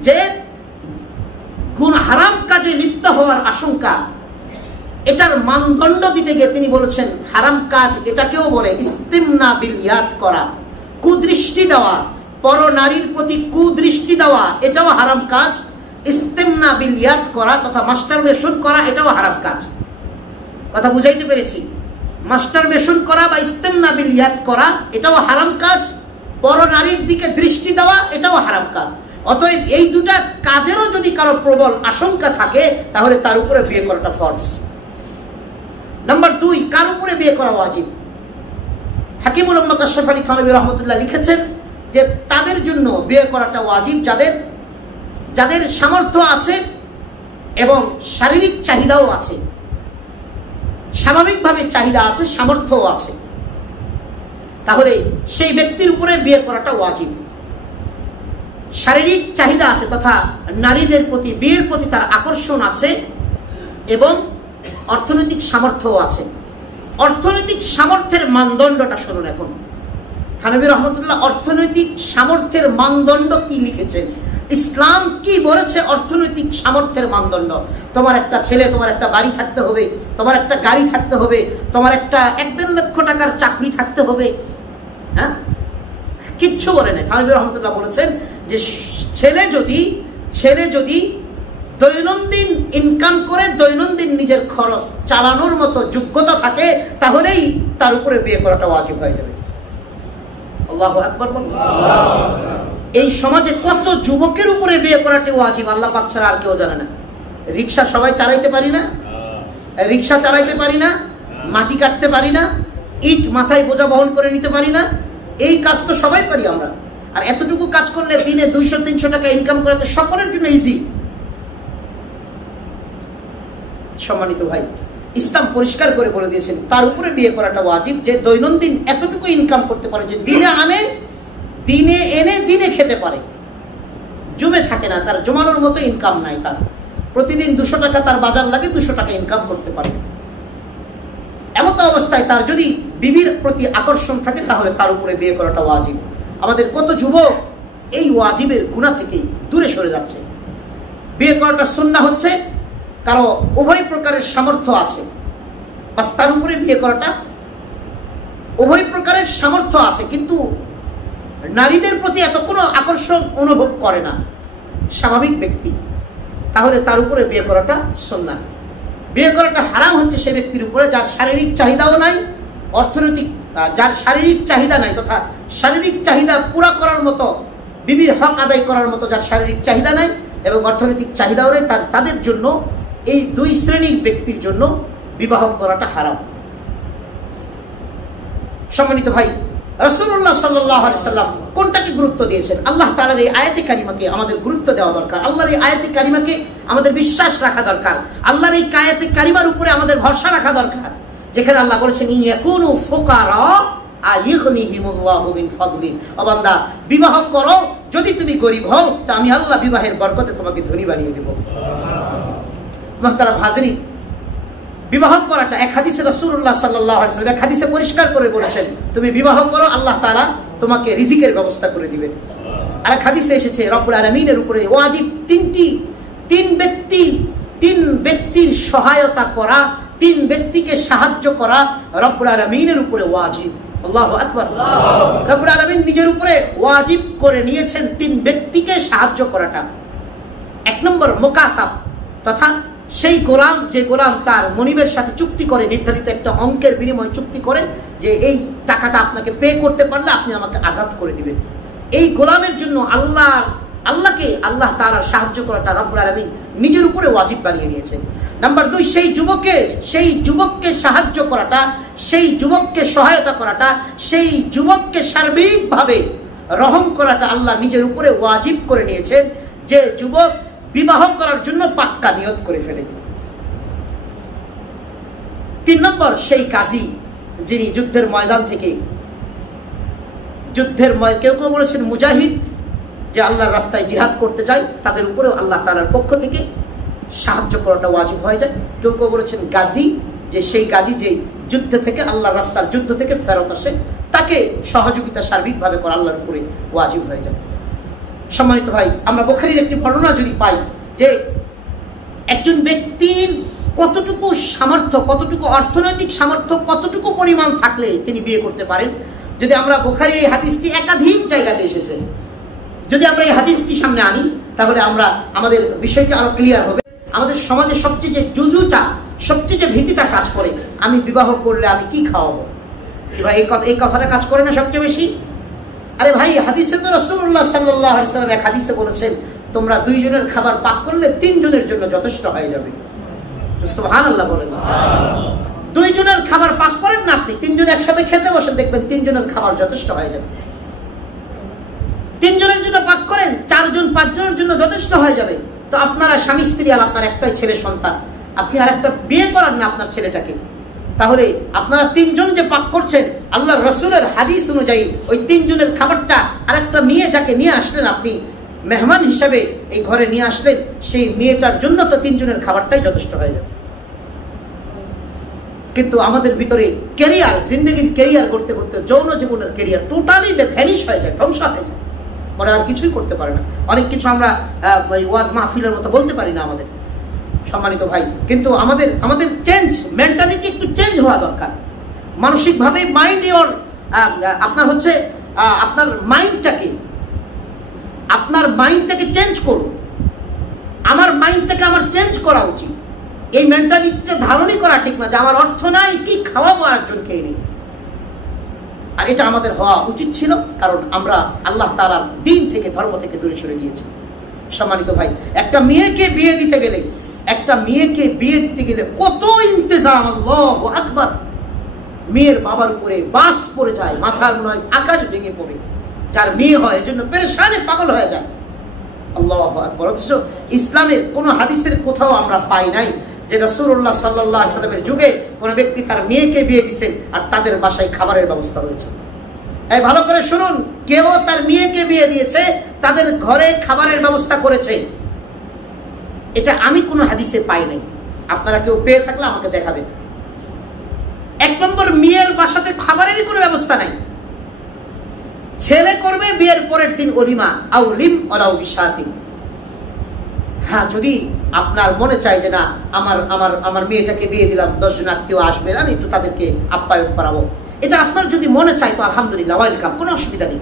যে হারাম কাজে লিপ্ত হওয়ার আশঙ্কা, এটার মানদণ্ড দিতে গিয়ে তিনি বলেছেন, হারাম কাজ এটাকেও বলে ইস্তিমনা বিল ইয়াদ করা, কুদৃষ্টি দেওয়া, পর নারীর প্রতি কুদৃষ্টি দেওয়া, এটাও হারাম কাজ। ইস্তিমনা বিল ইয়াদ করা তথা মাস্টারবেশন করা, এটাও হারাম কাজ। কথা বুঝাইতে পেরেছি? মাস্টারবেশন করা বা ইস্তিমনা বিল ইয়াদ করা, এটাও হারাম কাজ। পর নারীর দিকে দৃষ্টি দেওয়া, এটাও হারাম কাজ। অতএব এই দুটা কাজেরও যদি কারো প্রবল আশঙ্কা থাকে, তাহলে তার উপরে বিয়ে করাটা ফরজ। নাম্বার 2, কার উপরে বিয়ে করা ওয়াজিব? হাকিমুল উম্মাত আশরাফ আলী থানভী রাহমাতুল্লাহ লিখেছেন যে তাদের জন্য বিয়ে করাটা ওয়াজিব যাদের সামর্থ্য আছে এবং শারীরিক চাহিদাও আছে, স্বাভাবিকভাবে চাহিদা আছে, সামর্থ্যও আছে, তাহলে সেই ব্যক্তির উপরে বিয়ে করাটা ওয়াজিব। শারীরিক চাহিদা আছে তথা নারীদের প্রতি, বিয়ের প্রতি তার আকর্ষণ আছে, এবং অর্থনৈতিক সামর্থ্য আছে। অর্থনৈতিক সামর্থ্যের মানদণ্ডটা শুনুন। এখন থানভী রহমতুল্লাহ অর্থনৈতিক সামর্থ্যের মানদণ্ড কি লিখেছেন, ইসলাম কি বলেছে অর্থনৈতিক সামর্থ্যের মানদণ্ড। তোমার একটা ছেলে, তোমার একটা বাড়ি থাকতে হবে, তোমার একটা গাড়ি থাকতে হবে, তোমার একটা 1-1.5 লক্ষ টাকার চাকরি থাকতে হবে, হ্যাঁ, কিচ্ছু বলে নাই। থানভী রহমতুল্লাহ বলেছেন যে ছেলে যদি দৈনন্দিন ইনকাম করে দৈনন্দিন নিজের খরচ চালানোর মতো যোগ্যতা থাকে, তাহলেই তার উপরে বিয়ে করাটা ওয়াজিব হয়ে যাবে। আল্লাহু আকবার। এই সমাজে কত যুবকের উপরে বিয়ে করাটা ওয়াজিব আল্লাহ পাক ছাড়া আর কেউ জানে না। রিক্সা সবাই চালাইতে পারি না, রিক্সা চালাইতে পারি না, মাটি কাটতে পারি না, ইট মাথায় বোঝা বহন করে নিতে পারি না। এই কাজ তো সবাই পারি আমরা। আর এতটুকু কাজ করলে দিনে 200-300 টাকা ইনকাম করা তো সকলের জন্য ইজি। সম্মানিত ভাই, ইসলাম পরিষ্কার করে বলে দিয়েছেন তার উপরে বিয়ে করাটা ওয়াজিব, যে দৈনন্দিন এতটুকু ইনকাম করতে পারে, যে দিনে এনে দিনে খেতে পারে, জমে থাকে না, তার জমানোর মতো ইনকাম নাই, তার প্রতিদিন 200 টাকা তার বাজার লাগে, 200 টাকা ইনকাম করতে পারে। এমত অবস্থায় তার যদি বিবির প্রতি আকর্ষণ থাকে, তাহলে তার উপরে বিয়ে করাটা ওয়াজিব। আমাদের কত যুবক এই ওয়াজিবের গুনাহ থেকে দূরে সরে যাচ্ছে। বিয়ে করাটা সুন্নাহ হচ্ছে কারো উভয় প্রকারের সামর্থ্য আছে, বাস তার উপরে বিয়ে করাটা, উভয় প্রকারের সামর্থ্য আছে কিন্তু নারীদের প্রতি এত কোনো আকর্ষণ অনুভব করে না, স্বাভাবিক ব্যক্তি, তাহলে তার উপরে বিয়ে করাটা সুন্নাহ। বিয়ে করাটা হারাম হচ্ছে সে ব্যক্তির উপরে যার শারীরিক চাহিদাও নাই, অর্থনৈতিক, যার শারীরিক চাহিদা নাই তথা শারীরিক চাহিদা পুরা করার মতো, বিবির হক আদায় করার মতো যার শারীরিক চাহিদা নাই এবং অর্থনৈতিক চাহিদাও নেই, তাদের জন্য, এই দুই শ্রেণীর ব্যক্তির জন্য বিবাহ করাটা হারাম। সম্মানিত ভাই, রাসূলুল্লাহ সাল্লাল্লাহু আলাইহি সাল্লাম কোনটাকে গুরুত্ব দিয়েছেন? আল্লাহ তাআলার এই আয়াতে কারিমাকে আমাদের গুরুত্ব দেওয়া দরকার। আল্লাহর এই আয়াতে কারিমাকে আমাদের বিশ্বাস রাখা দরকার। আল্লাহর এই আয়াতে কারিমার উপরে আমাদের ভরসা রাখা দরকার, যেখানে আল্লাহ বলেছেন ইয়াকুনু ফুকারা আইগনিহিমুল্লাহু মিন ফাদলি। ও বান্দা, বিবাহ করো, যদি তুমি গরীব হও তা আমি আল্লাহ বিবাহের বরকতে তোমাকে ধনী বানিয়ে দেব। মুহতারাম হাজিরিন, বিবাহ করাটা এক হাদিসে রাসূলুল্লাহ সাল্লাল্লাহু আলাইহি ওয়াসাল্লাম এক হাদিসে পরিষ্কার করে বলেছেন, তুমি বিবাহ করো, আল্লাহ তাআলা তোমাকে রিজিকের ব্যবস্থা করে দিবেন। আর এক হাদিসে এসেছে রব্বুল আলামিনের উপরে ওয়াজিব তিন ব্যক্তির সহায়তা করা, 3 ব্যক্তিকে সাহায্য করা রব্বুল আলামিনের উপরে ওয়াজিব। আল্লাহু আকবার। রব্বুল আলামিন নিজের উপরে ওয়াজিব করে নিয়েছেন 3 ব্যক্তিকে সাহায্য করাটা। 1 নম্বর মুকাতাব, তথা সেই গোলাম, যে গোলাম তার মনিবের সাথে চুক্তি করে, নির্ধারিত একটা অঙ্কের বিনিময়ে চুক্তি করে যে এই টাকাটা আপনাকে পে করতে পারলে আপনি আমাকে আজাদ করে দিবেন। এই গোলামের জন্য আল্লাহ তাআলার সাহায্য করাটা রব্বুল আলামিন নিজের উপরে ওয়াজিব বানিয়ে নিয়েছেন। নাম্বার 2, সেই যুবককে সাহায্য করাটা, সেই যুবককে সহায়তা করাটা, সেই যুবককে সার্বিকভাবে রহম করাটা আল্লাহ নিজের উপরে ওয়াজিব করে নিয়েছেন, যে যুবক বিবাহ করার জন্য পাক্কা নিয়ত করে ফেলে। 3 নম্বর, সেই কাজী যিনি যুদ্ধের ময়দান থেকে, কেউ কেউ বলেছেন মুজাহিদ, যে আল্লাহর রাস্তায় জিহাদ করতে যায়, তাদের উপরেও আল্লাহ তাআলার পক্ষ থেকে সাহায্য করাটা ওয়াজিব হয়ে যায়। কেউ কেউ বলেছেন গাজী, যে সেই গাজী যে যুদ্ধ থেকে, আল্লাহর রাস্তার যুদ্ধ থেকে ফেরত আসে, তাকে সহযোগিতা সার্বিকভাবে করা আল্লাহর উপরে ওয়াজিব হয়ে যায়। সম্মানিত ভাই, আমরা বুখারীর একটি বর্ণনা যদি পাই যে একজন ব্যক্তির কতটুকু সামর্থ্য, কতটুকু অর্থনৈতিক সামর্থ্য, কতটুকু পরিমাণ থাকলে তিনি বিয়ে করতে পারেন। যদি আমরা বুখারীর এই হাদিসটি একাধিক জায়গাতে এসেছে, যদি আমরা এই হাদিসটি সামনে আনি, তাহলে আমাদের বিষয়টা আরো ক্লিয়ার হবে। আমাদের সমাজে সবচেয়ে যে জুজুটা, সবচেয়ে যে ভীতিটা কাজ করে, আমি বিবাহ করলে আমি কি খাওয়াবো, এই কথাটা কাজ করে না সবচেয়ে বেশি? আরে ভাই, হাদিসে তো রাসূলুল্লাহ সাল্লাল্লাহু আলাইহি ওয়াসাল্লাম এক হাদিসে বলেছেন, তোমরা 2 জনের খাবার পাক করলে 3 জনের জন্য যথেষ্ট হয়ে যাবে। সুবহানাল্লাহ বলেন। 2 জনের খাবার পাক করেন না আপনি, 3 জন একসাথে খেতে বসেন, দেখবেন 3 জনের খাবার যথেষ্ট হয়ে যাবে। 3 জনের জন্য পাক করেন, 4 জন 5 জনের জন্য যথেষ্ট হয়ে যাবে। তো আপনারা স্বামী স্ত্রী, আর আপনার একটাই ছেলে সন্তান, আপনি আর একটা বিয়ে করান না আপনার ছেলেটাকে, তাহলে আপনারা 3 জন যে পাক করছেন, আল্লাহর রাসূলের হাদিস অনুযায়ী ওই 3 জনের খাবারটা আরেকটা মেয়ে যাকে নিয়ে আসলেন, আপনি মেহমান হিসাবে এই ঘরে নিয়ে আসলেন, সেই মেয়েটার জন্য তো 3 জনের খাবারটাই যথেষ্ট হয়ে যাবে। কিন্তু আমাদের ভিতরে ক্যারিয়ার, জিন্দগির ক্যারিয়ার করতে করতে যৌন জীবনের ক্যারিয়ার টোটালি ভ্যানিশ হয়ে যায়, ধ্বংস হয়ে যায়, পরে আর কিছুই করতে পারে না। অনেক কিছু আমরা ওয়াজ মাহফিলের মতো বলতে পারি না আমাদের সম্মানিত ভাই, কিন্তু আমাদের চেঞ্জ, মেন্টালিটি একটু চেঞ্জ হওয়া দরকার। মানসিকভাবে মাইন্ড ওর আপনার হচ্ছে আপনার মাইন্ডটাকে চেঞ্জ করুন। আমার মাইন্ডটাকে আমার চেঞ্জ করা উচিত। এই মেন্টালিটিটা ধারণই করা ঠিক না যে আমার অর্থ নাই, কি খাওয়াবো আরেকজনকে এনে। আর এটা আমাদের হওয়া উচিত ছিল, কারণ আমরা আল্লাহ তাআলার দ্বীন থেকে, ধর্ম থেকে দূরে সরে গিয়েছি। সম্মানিত ভাই, একটা মেয়েকে বিয়ে দিতে গেলে কত ইন্তজাম, আল্লাহু আকবার। মেয়ের বাবার উপরে বাস পড়ে যায়, মাথার মনে হয় আকাশ ভেঙে পড়ে। যার মেয়ে হয় এজন্য পেরেশানে পাগল হয়ে যায়। আল্লাহু আকবার। অথচ ইসলামের কোন হাদিসের কোথাও আমরা পাই নাই যে রাসূলুল্লাহ সাল্লাল্লাহু আলাইহি ওয়াসাল্লামের যুগে কোন ব্যক্তি তার মেয়েকে বিয়ে দিয়েছে আর তাদের বাসায় খাবারের ব্যবস্থা রয়েছে। এই ভালো করে শুনুন, কেউ তার মেয়েকে বিয়ে দিয়েছে, তাদের ঘরে খাবারের ব্যবস্থা করেছে, এটা আমি কোনো হাদিসে পাই নাই। আপনারা কেউ পেয়ে থাকলে আমাকে দেখাবেন। এক নম্বর, মেয়ের বাসাতে খাবারেরই কোনো ব্যবস্থা নাই। ছেলে করবে বিয়ের পরের দিন ওলিমা, আউলিম ওলাউ বিশাতিন। হ্যাঁ, যদি আপনার মনে চায় যে না আমার মেয়েটাকে বিয়ে দিলাম, 10 জন আত্মীয় আসবে, আমি একটু তাদেরকে আপ্যায়ন করাবো, এটা আপনার যদি মনে চায় তো আলহামদুলিল্লাহ, ওয়েলকাম, কোনো অসুবিধা নেই।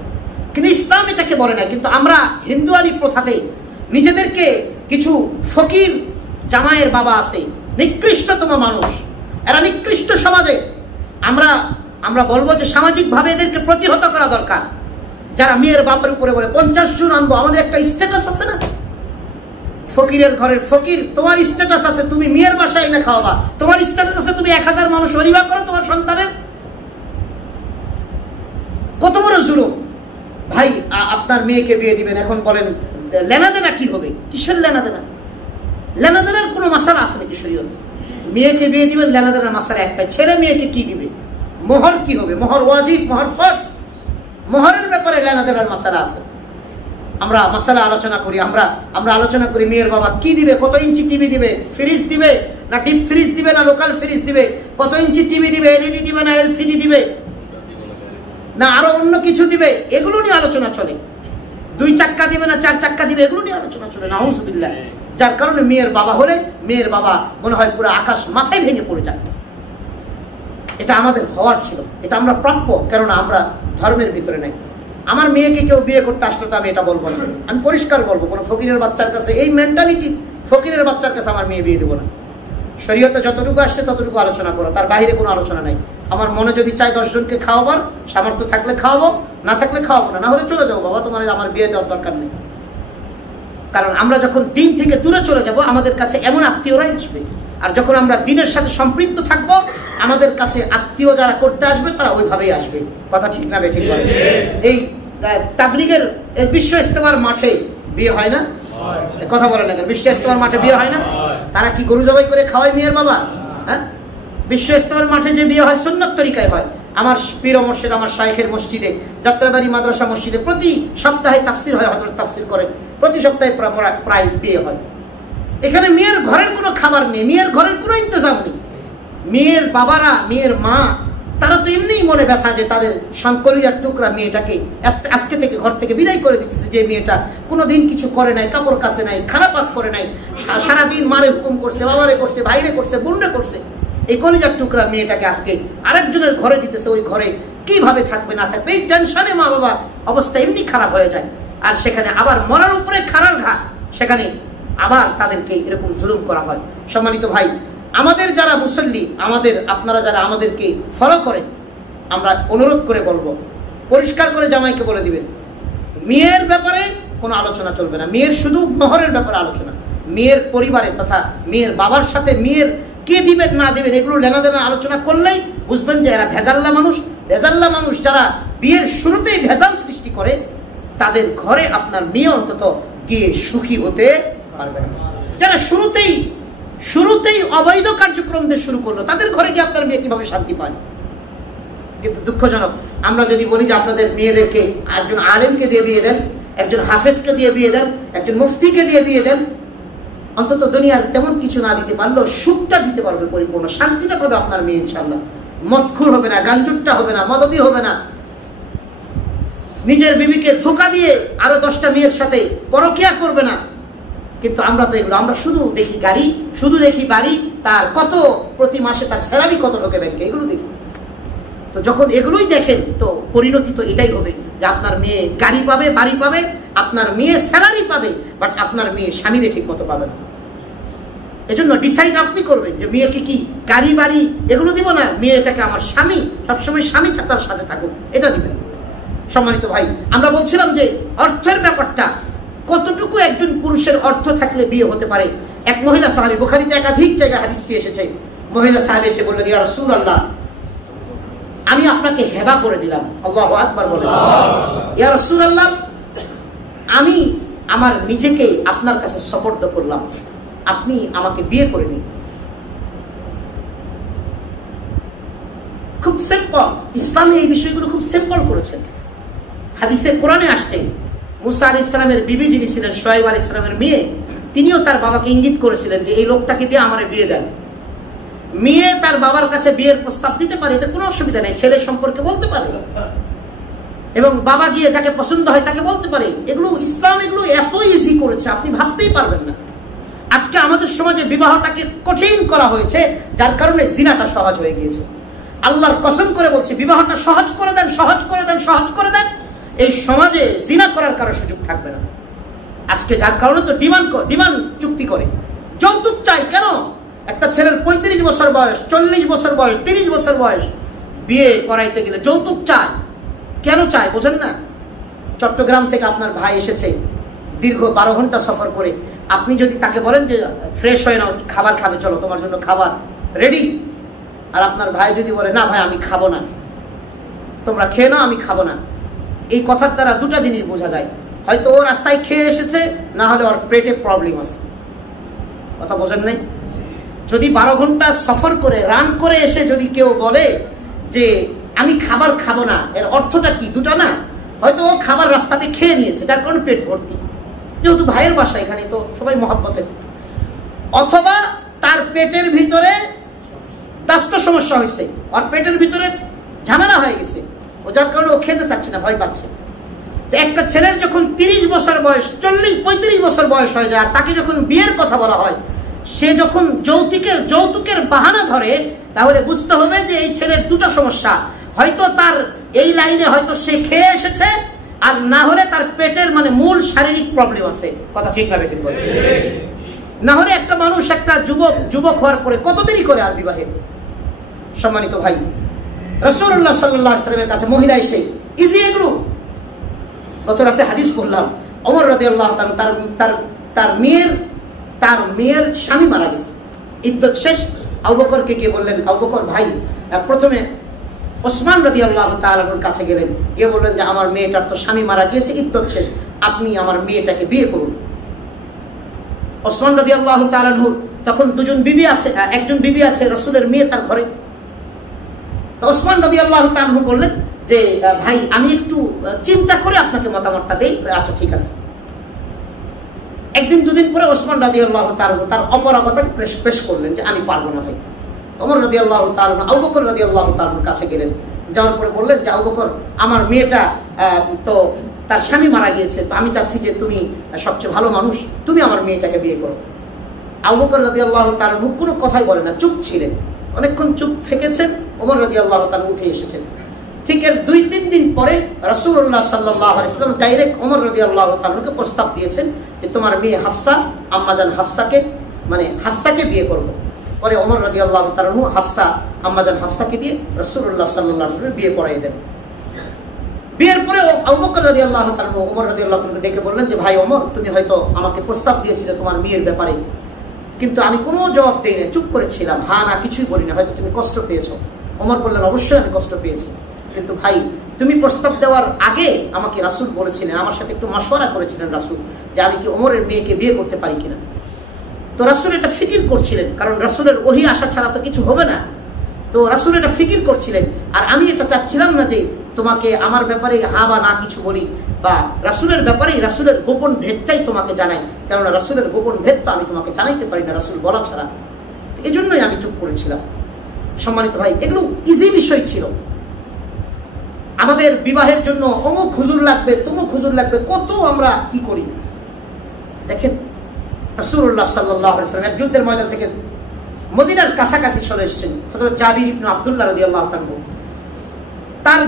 কিন্তু ইসলাম এটাকে বলে না। কিন্তু আমরা হিন্দুয়ানি প্রথাতে নিজেদেরকে কিছু ফকির জামাইয়ের বাবা আছে, নিকৃষ্টতম মানুষ, এরা নিকৃষ্ট সমাজে। আমরা বলবো যে সামাজিকভাবে এদেরকে প্রতিহত করা দরকার। যারা মেয়ের বাবার উপরে বলে 50 জন আনবো, আমাদের একটা স্ট্যাটাস আছে না, ফকিরের ঘরের ফকির, তোমার স্ট্যাটাস আছে তুমি মেয়ের বাসায় না খাওয়াবা, তোমার স্ট্যাটাস আছে তুমি 1000 মানুষ অলিমা করো তোমার সন্তানের। কত বড় জুলুম ভাই। আপনার মেয়েকে বিয়ে দিবেন, এখন বলেন লেনাদেনা কি হবে? কিসের লেনাদেনা? লেনাদেনার কোনো মাসালা আছে নাকি শরীয়তে? মেয়েকে বিয়ে দিবেন, লেনাদেনার মাসালা একটাই, ছেলে মেয়েকে কি দিবে, মোহর কি হবে, মোহর ওয়াজিব, মোহর ফরজ, মোহরের ব্যাপারে লেনাদেনার মাসালা আছে। আমরা মাসালা আলোচনা করি, আমরা আলোচনা করি মেয়ের বাবা কি দিবে, কত ইঞ্চি টিভি দিবে, ফ্রিজ দিবে না ডিপ ফ্রিজ দিবে না লোকাল ফ্রিজ দিবে, কত ইঞ্চি টিভি দিবে, এলইডি দিবে না এলসিডি দিবে না আরো অন্য কিছু দিবে, এগুলো নিয়ে আলোচনা চলে। 2 চাক্কা দিবে না 4 চাক্কা দিবে, এগুলো নিয়ে আলোচনা চলে। নাউযুবিল্লাহ। যার কারণে মেয়ের বাবা হলে মেয়ের বাবা মনে হয় পুরো আকাশ মাথায় ভেঙে পড়ে যায়। এটা আমাদের হওয়ার ছিল, এটা আমরা প্রাপ্য, কেননা আমরা ধর্মের ভিতরে নাই। আমার মেয়েকে কেউ বিয়ে করতে আসলে তো আমি এটা বলবো না, আমি পরিষ্কার বলবো, কোনো ফকিরের বাচ্চার কাছে এই মেন্টালিটি, ফকিরের বাচ্চার কাছে আমার মেয়ে বিয়ে দেবো না। শরীয়তে যতটুকু আসছে ততটুকু আলোচনা করো, তার বাইরে কোনো আলোচনা নাই। আমার মনে যদি চাই 10 জনকে খাওয়াবার সামর্থ্য থাকলে খাওয়াবো, না থাকলে খাওয়াবো না, না হলে চলে যাবো, বাবা তোমার আমার বিয়ে দেওয়ার দরকার নেই। কারণ আমরা যখন দিন থেকে দূরে চলে যাব, আমাদের কাছে এমন আত্মীয়রাই আসবে। আর যখন আমরা দিনের সাথে সম্পৃক্ত থাকবো, আমাদের কাছে আত্মীয় যারা করতে আসবে তারা ওইভাবেই আসবে। কথা ঠিক না বেঠিক? এই তাবলীগের বিশ্ব ইজতেমার মাঠে বিয়ে হয় না? কথা বলে না কেন? বিশ্ব ইজতেমার মাঠে বিয়ে হয় না? তারা কি গরু জবাই করে খাওয়ায় মেয়ের বাবা? হ্যাঁ, বিশ্ব ইজতেমার মাঠে যে বিয়ে হয় সুন্নত তরিকায় হয়। আমার পীর মসজিদ, আমার শাইখের মসজিদে, যাত্রাবাড়ি মাদ্রাসা মসজিদে প্রতি সপ্তাহে তাফসির হয়, হযরত তাফসির করেন, প্রতি সপ্তাহে প্রায় বিয়ে হয়। এখানে মেয়ের ঘরের কোনো খাবার নেই, মেয়ের ঘরের কোনো ইন্তজাম নেই। মেয়ের বাবারা, মেয়ের মা, তারা তো এমনিই মনে ব্যথা যে তাদের কলিজার টুকরা মেয়েটাকে আজকে থেকে ঘর থেকে বিদায় করে দিতেছে, যে মেয়েটা কোনোদিন কিছু করে নাই, কাপড় কাছে নাই, খারাপ পাক করে নাই, সারাদিন মারে হুকুম করছে, বাবারে করছে, ভাইরে করছে, বোনরে করছে। এই কলিজার টুকরা মেয়েটাকে আজকে আরেকজনের ঘরে দিতেছে, ওই ঘরে কিভাবে থাকবে না থাকবে এই টেনশনে মা বাবা অবস্থা এমনি খারাপ হয়ে যায়। আর সেখানে আবার মরার উপরে খারার ঘা, সেখানে আবার তাদেরকে এরকম জুলুম করা হয়। সম্মানিত ভাই, আমাদের যারা মুসল্লি, আপনারা যারা আমাদেরকে ফলো করেন, আমরা অনুরোধ করে বলবো, পরিষ্কার করে জামাইকে বলে দিবেন, মেয়ের ব্যাপারে কোনো আলোচনা চলবে না। মেয়ের শুধু মোহরের ব্যাপারে আলোচনা, মেয়ের পরিবারের তথা মেয়ের বাবার সাথে মেয়ের কে দিবেন না দিবেন এগুলো লেনাদেনা আলোচনা করলেই বুঝবেন যে এরা ভেজাল্লা মানুষ। ভেজাল্লা মানুষ যারা বিয়ের শুরুতেই ভেজাল সৃষ্টি করে, তাদের ঘরে আপনার মেয়ে অন্তত গিয়ে সুখী হতে পারবে না। যারা শুরুতেই অবৈধ কার্যক্রম দিয়ে শুরু করলো, তাদের ঘরে গিয়ে আপনার মেয়ে কিভাবে শান্তি পায়? কিন্তু দুঃখজনক, আমরা যদি বলি যে আপনাদের মেয়েদেরকে একজন আলেমকে দিয়ে বিয়ে দেন, একজন হাফেজকে দিয়ে বিয়ে দেন, একজন মুফতিকে দিয়ে বিয়ে দেন, অন্তত দুনিয়ার তেমন কিছু না দিতে পারলেও সুখটা দিতে পারবে পরিপূর্ণ, শান্তিটা পাবে আপনার মেয়ে ইনশাআল্লাহ। মদখোর হবে না, গাঞ্জুট্টা হবে না, মদদি হবে না, নিজের বিবিকে ধোঁকা দিয়ে আরো 10টা মেয়ের সাথে পরকিয়া করবে না। কিন্তু আমরা তো এগুলো, আমরা শুধু দেখি গাড়ি, শুধু দেখি বাড়ি, তার কত প্রতি মাসে তার স্যালারি কত ঢোকে ব্যাংকে, এগুলো দেখি। তো যখন এগুলোই দেখেন তো পরিণতি তো এটাই হবে যে আপনার মেয়ে গাড়ি পাবে, বাড়ি পাবে, আপনার মেয়ে স্যালারি পাবে, বাট আপনার মেয়ে স্বামীরে ঠিক মতো পাবে না। এজন্য ডিসাইড আপনি করবেন যে মেয়েকে কি গাড়ি বাড়ি এগুলো দিব না, মেয়েটাকে আমার স্বামী, সবসময় স্বামী তার সাথে থাকুক, এটা দিবেন। সম্মানিত ভাই, আমরা বলছিলাম যে অর্থের ব্যাপারটা কতটুকু একজন পুরুষের অর্থ থাকলে বিয়ে হতে পারে। এক মহিলা সাহাবী, বুখারীতে একাধিক জায়গায় হাদিসটি এসেছে, মহিলা সাহাবী এসে বললেন, ইয়া রাসূলুল্লাহ, আমি আপনাকে হেবা করে দিলাম। আল্লাহু আকবার বলেন। ইয়া রাসূলুল্লাহ, আমি আমার নিজেকে আপনার কাছে সুপর্দ করলাম, আপনি আমাকে বিয়ে করে নিন। খুব সিম্পল, ইসলামে এই বিষয়গুলো খুব সিম্পল করেছেন। হাদিসে কোরআনে আসছে, মুসা আলাইহিস সালামের বিবি যিনি ছিলেন শুআয়ব আলাইহিস সালামের মেয়ে, তিনিও তার বাবাকে ইঙ্গিত করেছিলেন যে এই লোকটাকে দিয়ে আমার বিয়ে দেন। মেয়ে তার বাবার কাছে বিয়ের প্রস্তাব দিতে পারে, এটা কোনো অসুবিধা নেই, ছেলে সম্পর্কে বলতে পারে, এবং বাবা গিয়ে যাকে পছন্দ হয় তাকে বলতে পারে। এগুলো ইসলাম এগুলো এত ইজি করেছে, আপনি ভাবতেই পারবেন না। আজকে আমাদের সমাজে বিবাহটাকে কঠিন করা হয়েছে, যার কারণে জিনাটা সহজ হয়ে গিয়েছে। আল্লাহর কসম করে বলছি, বিবাহটা সহজ করে দেন, সহজ করে দেন, সহজ করে দেন, এই সমাজে জিনা করার কারো সুযোগ থাকবে না। আজকে যার কারণে তো ডিমান্ড চুক্তি করে, যৌতুক চাই। কেন? একটা ছেলের 35 বছর বয়স, 40 বছর বয়স, 30 বছর বয়স, বিয়ে করাইতে গেলে যৌতুক চায়। কেন চায় বোঝেন না? চট্টগ্রাম থেকে আপনার ভাই এসেছে দীর্ঘ 12 ঘন্টা সফর করে, আপনি যদি তাকে বলেন যে ফ্রেশ হয়ে নাও, খাবার খাবে, চলো তোমার জন্য খাবার রেডি, আর আপনার ভাই যদি বলে না ভাই আমি খাবো না, তোমরা খেয়ে নাও, আমি খাবো না, এই কথার দ্বারা দুটা জিনিস বোঝা যায়, হয়তো ও রাস্তায় খেয়ে এসেছে, না হলে ওর পেটে প্রবলেম আছে। কথা বোঝেন নাই? যদি 12 ঘন্টা সফর করে রান করে এসে যদি কেউ বলে যে আমি খাবার খাবো না, এর অর্থটা কি? দুটা না, হয়তো ও খাবার রাস্তাতে খেয়ে নিয়েছে, যার কারণে পেট ভর্তি, যেহেতু ভাইয়ের বাসা, এখানে তো সবাই মহব্বতের, অথবা তার পেটের ভিতরে দাস্ত সমস্যা হয়েছে, আর পেটের ভিতরে ঝামেলা হয়ে গেছে, ও যার কারণে ও খেতে চাচ্ছে না, ভয় পাচ্ছে। তো একটা ছেলের যখন 30 বছর বয়স, 40-35 বছর বয়স হয়ে যায়, আর তাকে যখন বিয়ের কথা বলা হয়, সে যখন যৌতুকের বাহানা ধরে, তাহলে বুঝতে হবে যে এই ছেলের দুটো সমস্যা, হয়তো তার এই লাইনে হয়তো সে খেয়ে এসেছে, আর না হলে তার পেটের মানে মূল শারীরিক প্রবলেম আছে। কথা ঠিক ভাবে ঠিক বলে। না হলে একটা মানুষ একটা যুবক হওয়ার পরে কত দেরি করে আর বিবাহে? সম্মানিত ভাই, রাসূলুল্লাহ সাল্লাল্লাহু আলাইহি ওয়াসাল্লামের কাছে মহিলা এসে ইজি এগুলো। গত রাতে হাদিস পড়লাম, ওমর রাদিয়াল্লাহু তাআলা তার মেয়ের স্বামী মারা গেছে, ইদ্দত শেষ। আবু বকরকে কে বললেন, আবু বকর ভাই প্রথমে ওসমান রাদিয়াল্লাহু তাআলার কাছে গেলেন, গিয়ে বললেন যে আমার মেয়েটার তো স্বামী মারা গিয়েছে, ইদ্দত শেষ, আপনি আমার মেয়েটাকে বিয়ে করুন। ওসমান রাদিয়াল্লাহু তাআলা তখন দুজন বিবি আছে, একজন বিবি আছে, রাসূলের মেয়ে তার ঘরে। তো ওসমান রাদিয়াল্লাহু তাআলা বললেন যে ভাই আমি একটু চিন্তা করে আপনাকে মতামতটা দেই। আচ্ছা ঠিক আছে। একদিন দুদিন পরে ওসমান রাদিয়াল্লাহু তাআলা তার অপরাগতা পেশ করলেন যে আমি পারবো না ভাই। ওমর রাদিয়াল্লাহু তাআলা আবু বকর রাদিয়াল্লাহু তাআলার কাছে গেলেন, যাওয়ার পরে বললেন যে আবু বকর আমার মেয়েটা তো তার স্বামী মারা গিয়েছে, তো আমি চাচ্ছি যে তুমি সবচেয়ে ভালো মানুষ, তুমি আমার মেয়েটাকে বিয়ে করো। আবু বকর রাদিয়াল্লাহু তাআলা কোনো কথাই বলেন না, চুপ ছিলেন, অনেকক্ষণ চুপ থেকেছেন। ওমর রাদিয়াল্লাহু তাআলা উঠে এসেছেন। ঠিক এর 2-3 দিন পরে রাসূলুল্লাহ সাল্লাল্লাহু আলাইহি ওয়াসাল্লাম ডাইরেক্ট ওমর রাদিয়াল্লাহু তাআলাকে প্রস্তাব দিয়েছেন যে তোমার মেয়ে হাফসা, আম্মাজান হাফসাকে বিয়ে করবো। পরে ওমর রাদিয়াল্লাহু তাআলা আম্মাজান হাফসাকে দিয়ে রাসূলুল্লাহ সাল্লাল্লাহু আলাইহি ওয়াসাল্লাম বিয়ে করাই দেন। বিয়ের পরে আবু বকর রাদিয়াল্লাহু তাআলা ওমর রাদিয়াল্লাহু তাআলাকে ডেকে বললেন যে ভাই ওমর, তুমি হয়তো আমাকে প্রস্তাব দিয়েছিলে তোমার মেয়ের ব্যাপারে, কিন্তু আমি কোনো জবাব দেই না, চুপ করেছিলাম, হ্যাঁ না কিছুই বলি না, হয়তো তুমি কষ্ট পেয়েছো। ওমর বললেন অবশ্যই আমি কষ্ট পেয়েছি, কিন্তু ভাই তুমি প্রস্তাব দেওয়ার আগে আমাকে রাসূল বলেছিলেন, আমার সাথে একটু মাশওয়ারা করেছিলেন রাসূল যে আমি কি ওমরের মেয়েকে বিয়ে করতে পারি কিনা। তো রাসূল এটা ফিকির করছিলেন, কারণ রাসূলের ওহী আসা ছাড়া তো কিছু হবে না। তো রাসূল এটা ফিকির করছিলেন, আর আমি এটা চাচ্ছিলাম না যে তোমাকে আমার ব্যাপারে হা বা না কিছু বলি, বা রাসূলের ব্যাপারেই রাসূলের গোপন ভেদটাই তোমাকে জানাই, কেননা রাসূলের গোপন ভেদ তো আমি তোমাকে জানাইতে পারি না রাসূল বলা ছাড়া। এই জন্যই আমি চুপ করেছিলাম। সম্মানিত ভাই, এগুলো ইজি বিষয় ছিল। আমাদের বিবাহের জন্য অমুক হুজুর লাগবে, তমুক হুজুর লাগবে, কত আমরা কি করি। দেখেন রাসূলুল্লাহ সাল্লাল্লাহু আলাইহি ওয়াসাল্লাম এক যুদ্ধের ময়দান থেকে মদিনার কাছাকাছি চলে এসেছেন। হযরত জাবির ইবনে আব্দুল্লাহ রাদিয়াল্লাহু তাআলা, তার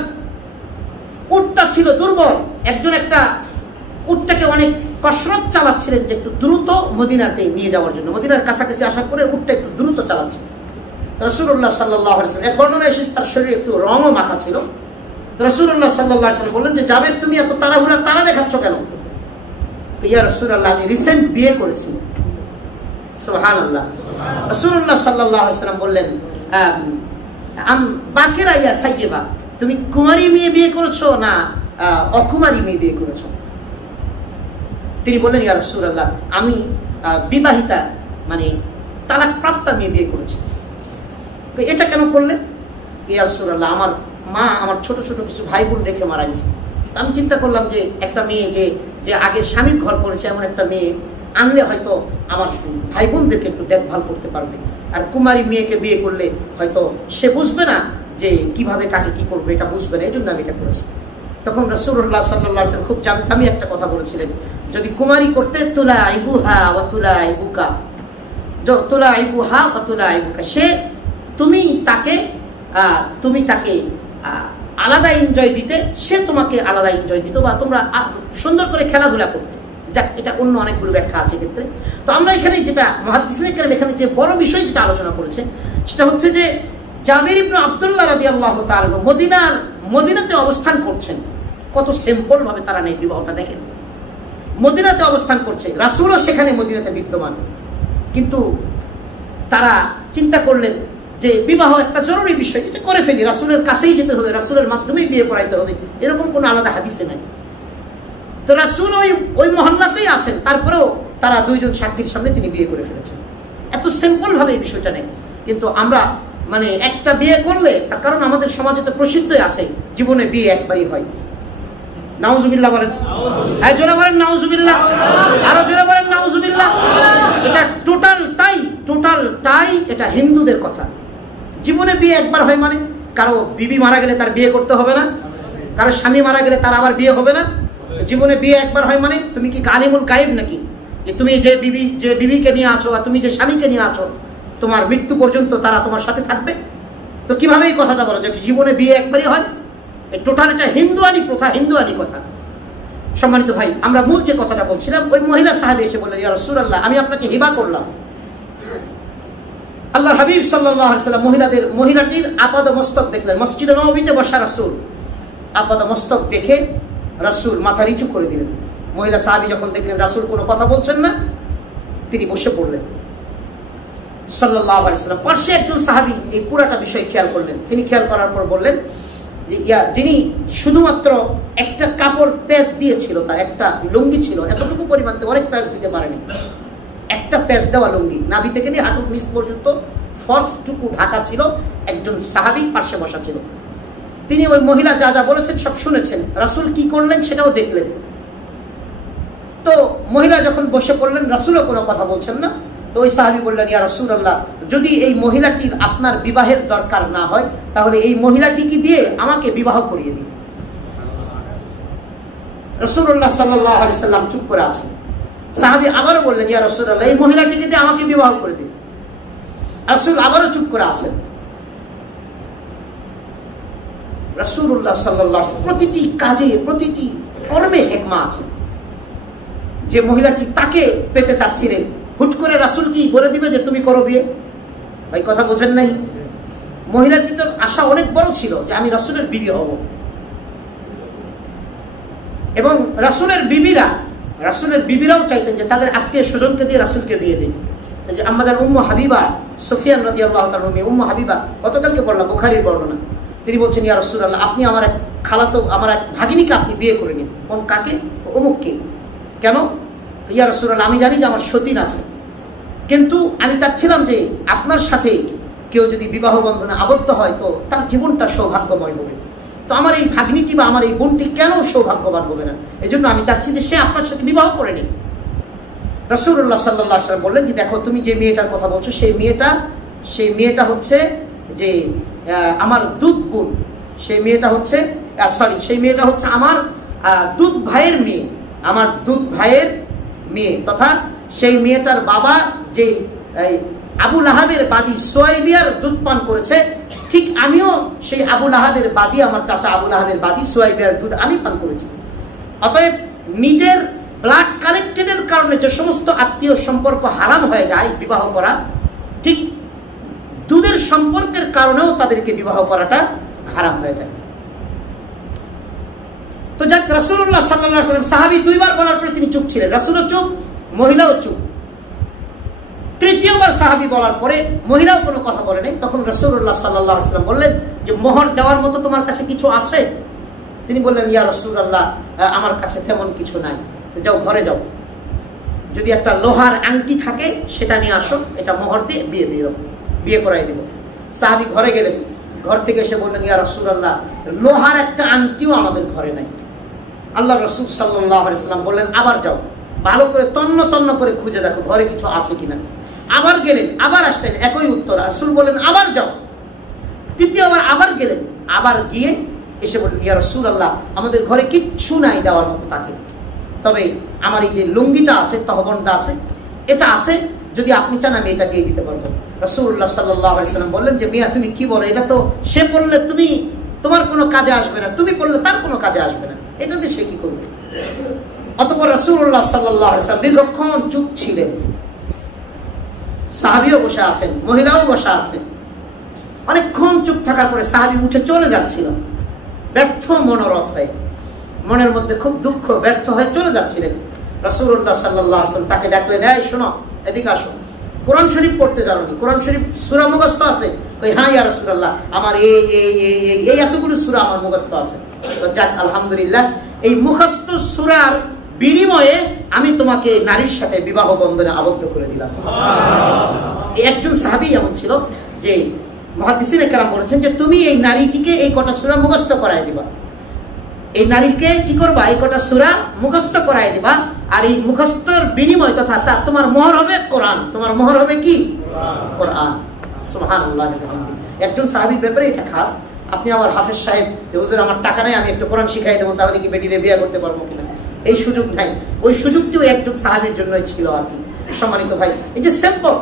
উটটা ছিল দুর্বল। একজন একটা উটটাকে অনেক কসরত চালাচ্ছিলেন যে একটু দ্রুত মদিনাতে নিয়ে যাওয়ার জন্য। মদিনার কাছাকাছি আসার পরে উটটা একটু দ্রুত চালাচ্ছে। রাসূলুল্লাহ সাল্লাল্লাহু আলাইহি ওয়াসাল্লাম এক বর্ণনায় এসেছে তার শরীরে একটু রঙও মাখা ছিল। রাসূলুল্লাহ সাল্লাল্লাহু আলাইহি ওয়াসাল্লাম বললেন যে জাবের তুমি এত তাড়াহুড়া তাড়া দেখাচ্ছ কেন? ইয়া রাসূলুল্লাহ, আমি রিসেন্ট বিয়ে করেছি। সুবহানাল্লাহ। রাসূলুল্লাহ সাল্লাল্লাহু আলাইহি ওয়াসাল্লাম বললেন বাকেরা ইয়া সাইয়্যিবা, তুমি কুমারী মেয়ে বিয়ে করেছো না অকুমারী মেয়ে বিয়ে করেছো? তিনি বললেন ইয়া রাসূলুল্লাহ, আমি বিবাহিতা মানে তালাক প্রাপ্তা মেয়ে বিয়ে করেছি। এটা কেন করলে? ইয়া রাসূলুল্লাহ, আমার মা আমার ছোট ছোট কিছু ভাই বোন রেখে মারা গেছে। আমি চিন্তা করলাম যে একটা মেয়ে যে আগে স্বামীর ঘর করেছে এমন একটা মেয়ে আনলে হয়তো আমার ভাই বোনদেরকে একটু দেখভাল করতে পারবে। আর কুমারী মেয়েকে বিয়ে করলে হয়তো সে বুঝবে না যে কিভাবে কাকে কি করবে, এটা বুঝবে না, এই জন্য আমি এটা করেছি। তখন রাসূলুল্লাহ সাল্লাল্লাহু আলাইহি ওয়াসাল্লাম খুব জানতামই একটা কথা বলেছিলেন, যদি কুমারী করতে তুলাইবুহা ওয়া তুলাইবুকা, তুলাইবুহা ওয়া তুলাইবুকা, সে তুমি তাকে আলাদা এনজয় দিতে, সে তোমাকে আলাদা এনজয় দিত, বা তোমরা সুন্দর করে খেলাধুলা করতে। যাক, এটা অন্য অনেকগুলো ব্যাখ্যা আছে ক্ষেত্রে। তো আমরা এখানে যেটা মুহাদ্দিসিনে কেরাম এখানে যে বড় বিষয় যেটা আলোচনা করেছে সেটা হচ্ছে যে জাবির ইবনে আব্দুল্লাহ রাদিয়াল্লাহু তাআলা মদিনাতে অবস্থান করছেন। কত সিম্পল ভাবে তারা নেই বিবাহটা দেখেন। মদিনাতে অবস্থান করছে, রাসূলও সেখানে মদিনাতে বিদ্যমান, কিন্তু তারা চিন্তা করলেন যে বিবাহ একটা জরুরি বিষয়, এটা করে ফেলি, রাসূলের কাছেই যেতে হবে, রাসূলের মাধ্যমেই বিয়ে করাইতে হবে, এরকম কোনো আলাদা হাদিসে নাই। তো রাসূল ওই মহল্লাতেই আছেন, তারপরেও তারা দুইজন সাক্ষীর সামনে তিনি বিয়ে করে ফেলেছেন। এত সিম্পল ভাবে এই বিষয়টা নেই। কিন্তু আমরা মানে একটা বিয়ে করলে, তার কারণ আমাদের সমাজে তো প্রসিদ্ধই আছে জীবনে বিয়ে একবারই হয়। নাউজুবিল্লাহ বলেন, হ্যাঁ জোরে বলেন নাউজুবিল্লাহ, আরো জোরে বলেন নাউজুবিল্লাহ। এটা টোটালটাই এটা হিন্দুদের কথা। জীবনে বিয়ে একবার হয় মানে, কারো বিবি মারা গেলে তার বিয়ে করতে হবে না, কারো স্বামী মারা গেলে তার আবার বিয়ে হবে না। জীবনে বিয়ে একবার হয় মানে তুমি কি গালিবুল গায়েব নাকি, যে তুমি যে বিবিকে নিয়ে আছো আর তুমি যে স্বামীকে নিয়ে আছো তোমার মৃত্যু পর্যন্ত তারা তোমার সাথে থাকবে? তো কিভাবে এই কথাটা বলো যে জীবনে বিয়ে একবারই হয়? টোটাল এটা হিন্দুয়ানি প্রথা, হিন্দুয়ানি কথা। সম্মানিত ভাই, আমরা মূল যে কথাটা বলছিলাম, ওই মহিলা সাহাবী এসে বললেন ইয়া রাসূলুল্লাহ, আমি আপনাকে হিবা করলাম। আল্লাহ হাবিব সাল্লাল্লাহু আলাইহি ওয়াসাল্লাম মহিলাটির আপাদ মস্তক দেখলেন। মসজিদে নববীতে বসা রাসূল আপাদ মস্তক দেখে রাসূল মাথা নিচু করে দিলেন। মহিলা সাহাবী যখন দেখলেন রাসূল কোনো কথা বলছেন না, তিনি বসে পড়লেন সাল্লাল্লাহু আলাইহি ওয়াসাল্লাম। পাশে একজন সাহাবী এই পুরাটা বিষয় খেয়াল করলেন। তিনি খেয়াল করার পর বললেন যে যিনি শুধুমাত্র একটা কাপড় প্যাচ দিয়েছিল, তার একটা লুঙ্গি ছিল, এতটুকু পরিমাণ অনেক প্যাচ দিতে পারেনি, একটা প্যাচ দেওয়া লুঙ্গি, নাভি থেকে নিয়ে হাঁটুর নিচ পর্যন্ত ফর্সটুকু ঢাকা ছিল, একজন সাহাবী পাশে বসা ছিল। তিনি ওই মহিলা যা যা বলেছেন সব শুনেছেন, রাসূল কি করলেন সেটাও দেখলেন। তো মহিলা যখন বসে পড়লেন, রাসূলও কোনো কথা বলছেন না। তো ওই সাহাবী বললেন ইয়া রাসূলুল্লাহ, যদি এই মহিলাটির আপনার বিবাহের দরকার না হয় তাহলে এই মহিলাটিকে দিয়ে আমাকে বিবাহ করিয়ে দিন। রাসূলুল্লাহ সাল্লাল্লাহু আলাইহি সাল্লাম চুপ করে আছেন। সাহাবী আবারও বললেন ইয়া রাসূলুল্লাহ, এই মহিলাটিকে দিয়ে আমাকে বিবাহ করে দিন। রাসূল আবারও চুপ করে আছেন। রাসূলুল্লাহ সাল্লাল্লাহু আলাইহি ওয়াসাল্লাম প্রতিটি কাজে, প্রতিটি কর্মে হিকমা আছে। যে মহিলাটি তাকে পেতে চাচ্ছিলেন, হুট করে রাসূল কি বলে দিবে যে তুমি করো বিয়ে? ভাই কথা বোঝেন নাই? মহিলাটির আশা অনেক বড় ছিল যে আমি রাসূলের বিবি হব, এবং রাসূলের বিবিরাও চাইতেন যে তাদের আত্মীয় স্বজনকে দিয়ে রাসূলকে বিয়ে দিন। যে আম্মাজান উম্মু হাবিবা সুফিয়ান রাদিয়াল্লাহু তাআলা উম্মু হাবিবা, গতকালকে পড়লাম বুখারীর বর্ণনা, তিনি বলছেন ইয়া রাসূলুল্লাহ, আপনি আমার এক খালাতো, আমার এক ভাগিনীকে আপনি বিয়ে করে নিন। কোন কাকে? অমুককে। কেন? ইয়া রাসূলুল্লাহ, আমি জানি যে আমার সতীন আছে, কিন্তু আমি চাচ্ছিলাম যে আপনার সাথে কেউ যদি বিবাহ বন্ধনে আবদ্ধ হয় তো তার জীবনটা সৌভাগ্যময় হবে। তো আমার এই ভাগ্নিটি বা আমার এই বোনটি কেন সৌভাগ্যবান হবে না? এই জন্য আমি চাচ্ছি যে সে আপনার সাথে বিবাহ করে নিন। রাসূলুল্লাহ সাল্লাল্লাহু আলাইহি ওয়াসাল্লাম বললেন যে দেখো, তুমি যে মেয়েটার কথা বলছো সেই মেয়েটা হচ্ছে যে আমার দুধ বোন, সেই মেয়েটা হচ্ছে আমার দুধ ভাইয়ের মেয়ে, আমার দুধ ভাইয়ের মেয়ে, তথা সেই মেয়েটার বাবা যে আবু লাহাবের বাদী সুয়াইবিয়ার দুধ পান করেছে, ঠিক আমিও সেই আবু লাহাবের বাদী, আমার চাচা আবু লাহাবের বাদী সুয়াইবিয়ার দুধ আমি পান করেছি। অতএব নিজের ব্লাড কানেক্টেডের কারণে যে সমস্ত আত্মীয় সম্পর্ক হারাম হয়ে যায় বিবাহ করা, ঠিক দুধের সম্পর্কের কারণেও তাদেরকে বিবাহ করাটা হারাম হয়ে যায়। তো যাক, রাসূলুল্লাহ সাল্লাল্লাহু আলাইহি ওয়াসাল্লাম সাহাবী দুইবার বলার পরে তিনি চুপ ছিলেন, রাসূলও চুপ, মহিলাও চুপ। তৃতীয়বার সাহাবী বলার পরে মহিলাও কোনো কথা বলে নাই। তখন রাসূলুল্লাহ সাল্লাল্লাহু আলাইহি ওয়াসাল্লাম বললেন যে মোহর দেওয়ার মতো তোমার কাছে কিছু আছে? তিনি বললেন, ইয়া রাসূলুল্লাহ, আমার কাছে তেমন কিছু নাই। যাও, ঘরে যাও, যদি একটা লোহার আংটি থাকে সেটা নিয়ে আসো, এটা মোহর দিয়ে বিয়ে করাই দেব। সাহাবী ঘরে গেলেন, ঘর থেকে এসে বললেন, ইয়া রাসূলুল্লাহ, লোহার একটা আংটিও আমাদের ঘরে নাই। আল্লাহ রাসূল সাল্লাল্লাহু আলাইহি ওয়াসাল্লাম বললেন, আবার যাও, ভালো করে তন্ন করে খুঁজে দেখো ঘরে কিছু আছে কিনা। আবার গেলেন, আবার আসলেন, একই উত্তর। রাসূল বললেন, আবার যাও। তৃতীয়বার আবার গেলেন, আবার গিয়ে এসে বললেন, ইয়া রাসূলুল্লাহ, আমাদের ঘরে কিচ্ছু নাই দেওয়ার মতো তাকে, তবে আমার এই যে লুঙ্গিটা আছে, তহবনটা আছে, এটা আছে, যদি আপনি চান আমি এটা দিয়ে দিতে পারবো। রাসূলুল্লাহ সাল্লাল্লাহু আলাইহি ওয়াসাল্লাম বললেন যে মিয়া, তুমি কি বলো? এটা তো সে পড়লে তোমার কোনো কাজে আসবে না, তুমি পড়লে তার কোনো কাজে আসবে না, এটা দিয়ে সে কি করবে? অতঃপর রাসূলুল্লাহ সাল্লাল্লাহু আলাইহি ওয়াসাল্লাম দীর্ঘক্ষণ চুপ ছিলেন। সাহাবীও বসে আছেন, মহিলাও বসে আছেন। অনেকক্ষণ চুপ থাকার পরে সাহাবী উঠে চলে যাচ্ছিল, ব্যর্থ মনোরথ হয়ে, মনের মধ্যে খুব দুঃখ, ব্যর্থ হয়ে চলে যাচ্ছিলেন। রাসূলুল্লাহ সাল্লাল্লাহু আলাইহি ওয়াসাল্লাম তাকে ডাকলেন, এই শোনো, এদিকে আসো, কোরআন শরীফ পড়তে জানোনি? কোরআন শরীফ সূরা মুখস্থ আছে? হ্যাঁ ইয়া রাসূলুল্লাহ, আমার এই এতগুলো সূরা আমার মুখস্থ আছে। তো যাক, আলহামদুলিল্লাহ, এই মুখস্থ সূরার বিনিময়ে আমি তোমাকে নারীর সাথে বিবাহ বন্ধনে আবদ্ধ করে দিলাম। একজন সাহাবী এমন ছিল যে মুহাদ্দিসিনে কেরাম বলেছেন যে তুমি এই নারীটিকে এই কটা সূরা মুখস্থ করায় দিবা, এই নারীকে কি করবা? এই কটা সূরা মুখস্থ করায় দিবা, আর এই মুখস্থর বিনিময় তথা তোমার মোহর হবে কোরআন। তোমার মোহর হবে কি? কোরআন। সুবহানাল্লাহ। একজন সাহাবীর ব্যাপারে এটা খাস। আপনি আমার হাফেজ সাহেব, হুজুর আমার টাকা নেই, আমি একটু কোরআন শিখাই দেবো, তাহলে কি বেটিরে বিয়ে করতে পারবো কিনা? এই সুযোগ নাই। ওই সুযোগটিও একজন সাহাবীর জন্যই ছিল আর কি। সম্মানিত ভাই, এই যে সিম্পল,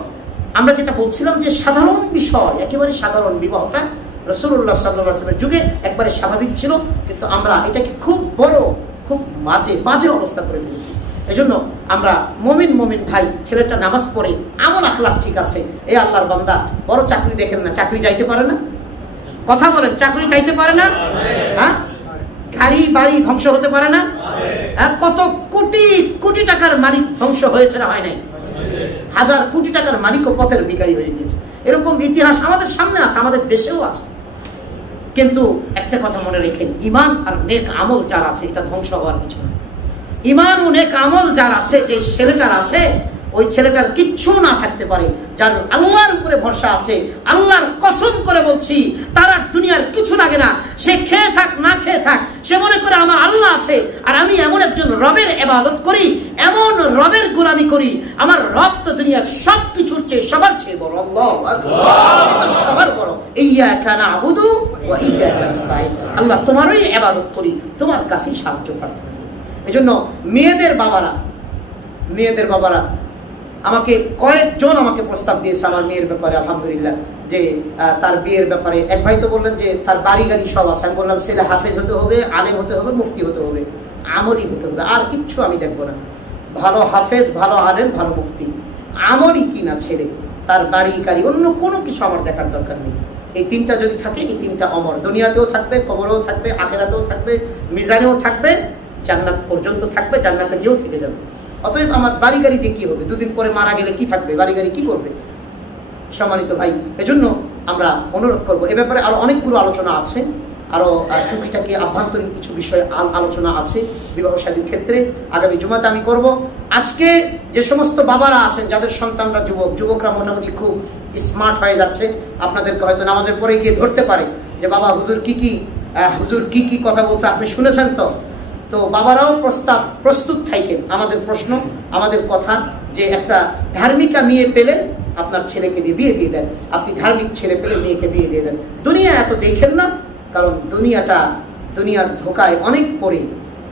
আমরা যেটা বলছিলাম যে সাধারণ বিষয়, একেবারে সাধারণ বিবাহটা রাসূলুল্লাহ সাল্লাল্লাহু আলাইহি ওয়াসাল্লামের যুগে একবারে স্বাভাবিক ছিল, কিন্তু আমরা এটাকে খুব বড়, খুব বাজে অবস্থা করে ফেলেছি। এজন্য আমরা মুমিন ভাই, ছেলেটা নামাজ পড়ে, আমল আখলাক ঠিক আছে, এই আল্লাহর বান্দা, বড় চাকরি দেখেন না, চাকরি যাইতে পারে না? কথা বলেন, চাকরি চাইতে পারে না? হ্যাঁ, গাড়ি বাড়ি ধ্বংস হতে পারে না? হ্যাঁ, কত কোটি টাকার মালিক ধ্বংস হয়েছে না হয় নাই? হাজার কোটি টাকার মালিকও পথের ভিখারি হয়ে গিয়েছে। এরকম ইতিহাস আমাদের সামনে আছে, আমাদের দেশেও আছে। কিন্তু একটা কথা মনে রেখেন, ঈমান আর নেক আমল যার আছে, এটা ধ্বংস হওয়ার কিছু না। ঈমান ও নেক আমল যার আছে, যে ছেলেটার আছে, ওই ছেলেটার কিচ্ছু না থাকতে পারে, যার আল্লাহর উপরে ভরসা আছে, আল্লাহর কসম করে বলছি, তার আর দুনিয়ার কিছু লাগে না। সে খেয়ে থাক না খেয়ে থাক, সে মনে করে আমার আল্লাহ আছে, আর আমি এমন একজন রবের ইবাদত করি, এমন রবের গোলামি করি, আমার রব তো দুনিয়ার সব কিছুর চেয়ে সবার চেয়ে বড়। আল্লাহু আকবার, সবার বড়। ইয়্যাকা না'বুদু ওয়া ইয়্যাকা নাস্তাঈন, আল্লাহ তোমারই ইবাদত করি, তোমার কাছেই সাহায্য প্রার্থনা করি। এজন্য মেয়েদের বাবারা আমাকে কয়েকজন আমাকে প্রস্তাব দিয়েছে আমার মেয়ের ব্যাপারে, আলহামদুলিল্লাহ, যে তার বিয়ের ব্যাপারে। এক ভাই তো বললেন যে তার বাড়ি গাড়ি সব আছে। আমি বললাম ছেলে হাফেজ হতে হবে, আলেম হতে হবে, মুফতি হতে হবে, আমলি হতে হবে, আর কিচ্ছু আমি দেখবো না। ভালো হাফেজ, ভালো আলেম, ভালো মুফতি, আমলি কিনা ছেলে, তার বাড়ি গাড়ি, অন্য কোনো কিছু আমার দেখার দরকার নেই। এই তিনটা যদি থাকে, এই তিনটা অমর, দুনিয়াতেও থাকবে, কবরেও থাকবে, আখিরাতেও থাকবে, মিজানেও থাকবে, জান্নাত পর্যন্ত থাকবে, জান্নাতে গিয়েও থেকে যাবে। অতএব আমার বাড়ি গাড়ি দিয়ে কি হবে? দুদিন পরে মারা গেলে কি থাকবে? বাড়ি গাড়ি কি করবে? সম্মানিত ভাই, এজন্য আমরা অনুরোধ করবো, এ ব্যাপারে আরো অনেকগুলো আলোচনা আছে, আরো টুকিটাকি আভ্যন্তরীণ কিছু বিষয় আলোচনা আছে বিবাহ শাদীর ক্ষেত্রে, আগামী জুমাতে আমি করব। আজকে যে সমস্ত বাবারা আছেন, যাদের সন্তানরা যুবকরা মোটামুটি খুব স্মার্ট হয়ে যাচ্ছে, আপনাদেরকে হয়তো নামাজের পরে গিয়ে ধরতে পারে যে বাবা হুজুর কি হুজুর কি কি কথা বলছে আপনি শুনেছেন তো? তো বাবারাও প্রস্তুত থাকেন আমাদের প্রশ্ন, আমাদের কথা, যে একটা ধার্মিকা মেয়ে পেলে আপনার ছেলেকে দিয়ে বিয়ে দিয়ে দেন, আপনি ধার্মিক ছেলে পেলে মেয়েকে বিয়ে দিয়ে দেন। দুনিয়া এত দেখেন না, কারণ দুনিয়ার ধোকায়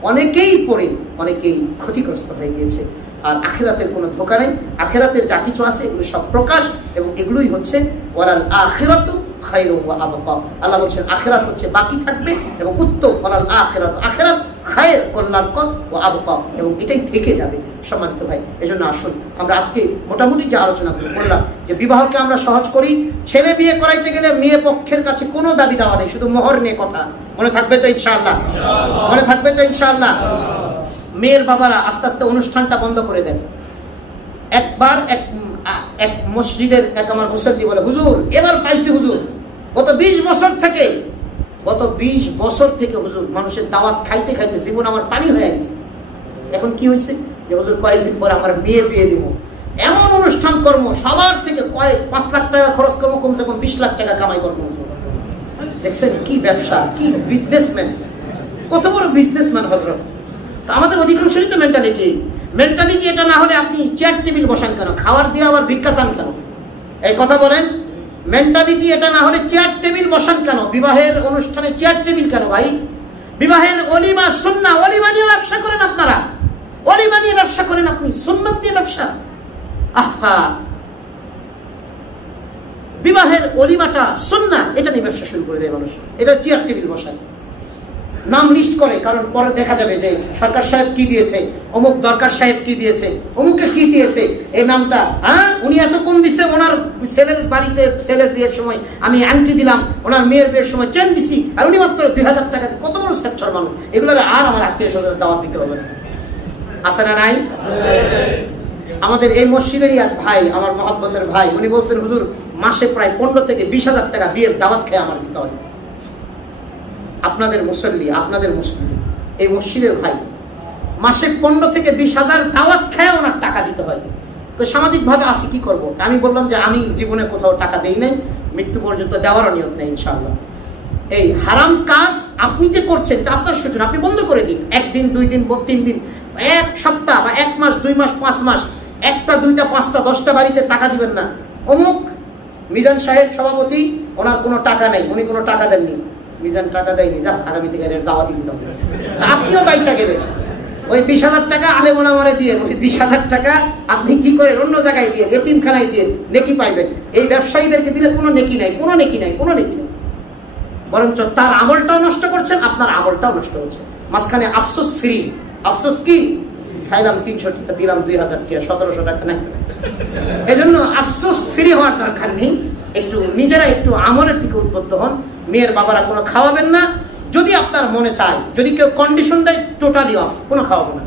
অনেকেই ক্ষতিগ্রস্ত হয়ে গিয়েছে। আর আখিরাতের কোনো ধোকা নেই। আখিরাতের যা কিছু আছে এগুলো সব প্রকাশ, এবং এগুলোই হচ্ছে ওয়ালাল আখিরাতু খায়রুন ওয়া আবকা। আল্লাহ বলছেন আখিরাত হচ্ছে বাকি থাকবে এবং উত্তম। ওয়ালাল আখিরাতু, আখিরাত খায়ের, কল্যাণকর, ও আবকা, এবং এটাই থেকে যাবে। সম্মানিত ভাই, এজন্য আসুন আমরা আজকে মোটামুটি যে আলোচনা করলাম, যে বিবাহকে আমরা সহজ করি। ছেলে বিয়ে করাইতে গেলে মেয়ে পক্ষের কাছে কোনো দাবি দেওয়া নেই, শুধু মোহর নিয়ে কথা। মনে থাকবে তো ইনশাআল্লাহ? মনে থাকবে তো ইনশাআল্লাহ? মেয়ের বাবারা আস্তে আস্তে অনুষ্ঠানটা বন্ধ করে দেন। একবার এক মসজিদের এক আমার মুসল্লি বলে, হুজুর এবার পাইছি হুজুর, গত 20 বছর থেকে হুজুর মানুষের দাওয়াত খাইতে খাইতে জীবন আমার পানি হয়ে গেছে। এখন কি হয়েছে যে হুজুর কয়েকদিন পর আমার মেয়ে বিয়ে দিব, এমন অনুষ্ঠান কর্ম, সবার থেকে 5 লাখ টাকা খরচ করবো, কমসে কম 20 লাখ টাকা কামাই করবো। দেখছেন কি ব্যবসা, কি বিজনেসম্যান, কত বড় বিজনেসম্যান হযরত। আমাদের অধিকাংশই তো মেন্টালিটি এটা না হলে আপনি চেয়ার টেবিল বসান কেন? খাওয়ার দিয়ে আবার ভিক্ষা চান কেন? এই কথা বলেন। মেন্টালিটি এটা না হলে চেয়ার টেবিল বসান কেন? বিবাহের অনুষ্ঠানে চেয়ার টেবিল কেন ভাই? বিবাহের অলিমা সুন্নাহ, অলিমা নিয়ে ব্যবসা করেন আপনারা, অলিমা নিয়ে ব্যবসা করেন আপনি, সুন্নাত নিয়ে ব্যবসা। আহা, বিবাহের অলিমাটা সুন্নাহ, এটা নিয়ে ব্যবসা শুরু করে দেয় মানুষ। এটা চেয়ার টেবিল বসায়, নাম লিস্ট করে, কারণ পরে দেখা যাবে যে সরকার সাহেব কি দিয়েছে, অমুক দরকার সাহেব কি দিয়েছে, অমুকে কি দিয়েছে, এই নামটা, হ্যাঁ উনি এত কম দিচ্ছে, ওনার ছেলের বাড়িতে ছেলের বিয়ের সময় আমি আংটি দিলাম, ওনার মেয়ের বিয়ের সময় চেন দিছি, আর উনি মাত্র 2000 টাকা। কত বড় স্বেচ্ছার মানুষ! এগুলো আর আমার আত্মীয় স্বজনের দাওয়াত দিতে হবে না, আছে না নাই? আমাদের এই মসজিদেরই এক ভাই, আমার মহব্বতের ভাই, উনি বলছেন হুজুর মাসে প্রায় 15 থেকে 20,000 টাকা বিয়ের দাওয়াত খেয়ে আমার দিতে হয়। আপনাদের মুসল্লি, এই মসজিদের ভাই, মাসে 15 থেকে 20,000 দাওয়াত খেয়ে ওনার টাকা দিতে হয়। তো সামাজিক ভাবে আসি, কি করব? আমি বললাম যে আমি জীবনে কোথাও টাকা দেই নাই, মৃত্যু পর্যন্ত দেওয়ারও নিয়ত নেই ইনশাআল্লাহ। এই হারাম কাজ আপনি যে করছেন, আপনার সূচনা, আপনি বন্ধ করে দিন। 1 দিন 2 দিন 3 দিন, 1 সপ্তাহ বা 1 মাস 2 মাস 5 মাস, 1টা 2টা 5টা 10টা বাড়িতে টাকা দিবেন না। অমুক মিজান সাহেব সভাপতি, ওনার কোনো টাকা নেই, উনি কোনো টাকা দেননি, মিজান টাকা দেয়নি, যা আগামী থেকে দাওয়াতি দিতে হবে। আপনিও বাইচা গেলেন, ওই 20,000 টাকা আলেম ওলামারে দিয়ে, ওই 20,000 টাকা আপনি কি করেন অন্য জায়গায় দিয়ে, এতিমখানায় দিয়ে নেকি পাইবেন। এই ব্যবসায়ীদেরকে দিলে কোনো নেকি নাই, কোনো নেকি নাই, বরঞ্চ তার আমলটাও নষ্ট করছেন, আপনার আমলটাও নষ্ট হচ্ছে। মাঝখানে আফসোস ফ্রি। আফসোস কি? খাইলাম 300 টাকা, দিলাম 2,000 টাকা, 1700 টাকা নাই। এজন্য আফসোস ফ্রি হওয়ার দরকার নেই। নিজেরা একটু আমলের দিকে উদ্বুদ্ধ হন। মেয়ের বাবারা কোনো খাওয়াবেন না। যদি আপনার মনে চায়, যদি কেউ কন্ডিশন দেয়, টোটালি অফ, কোনো খাওয়াবো না।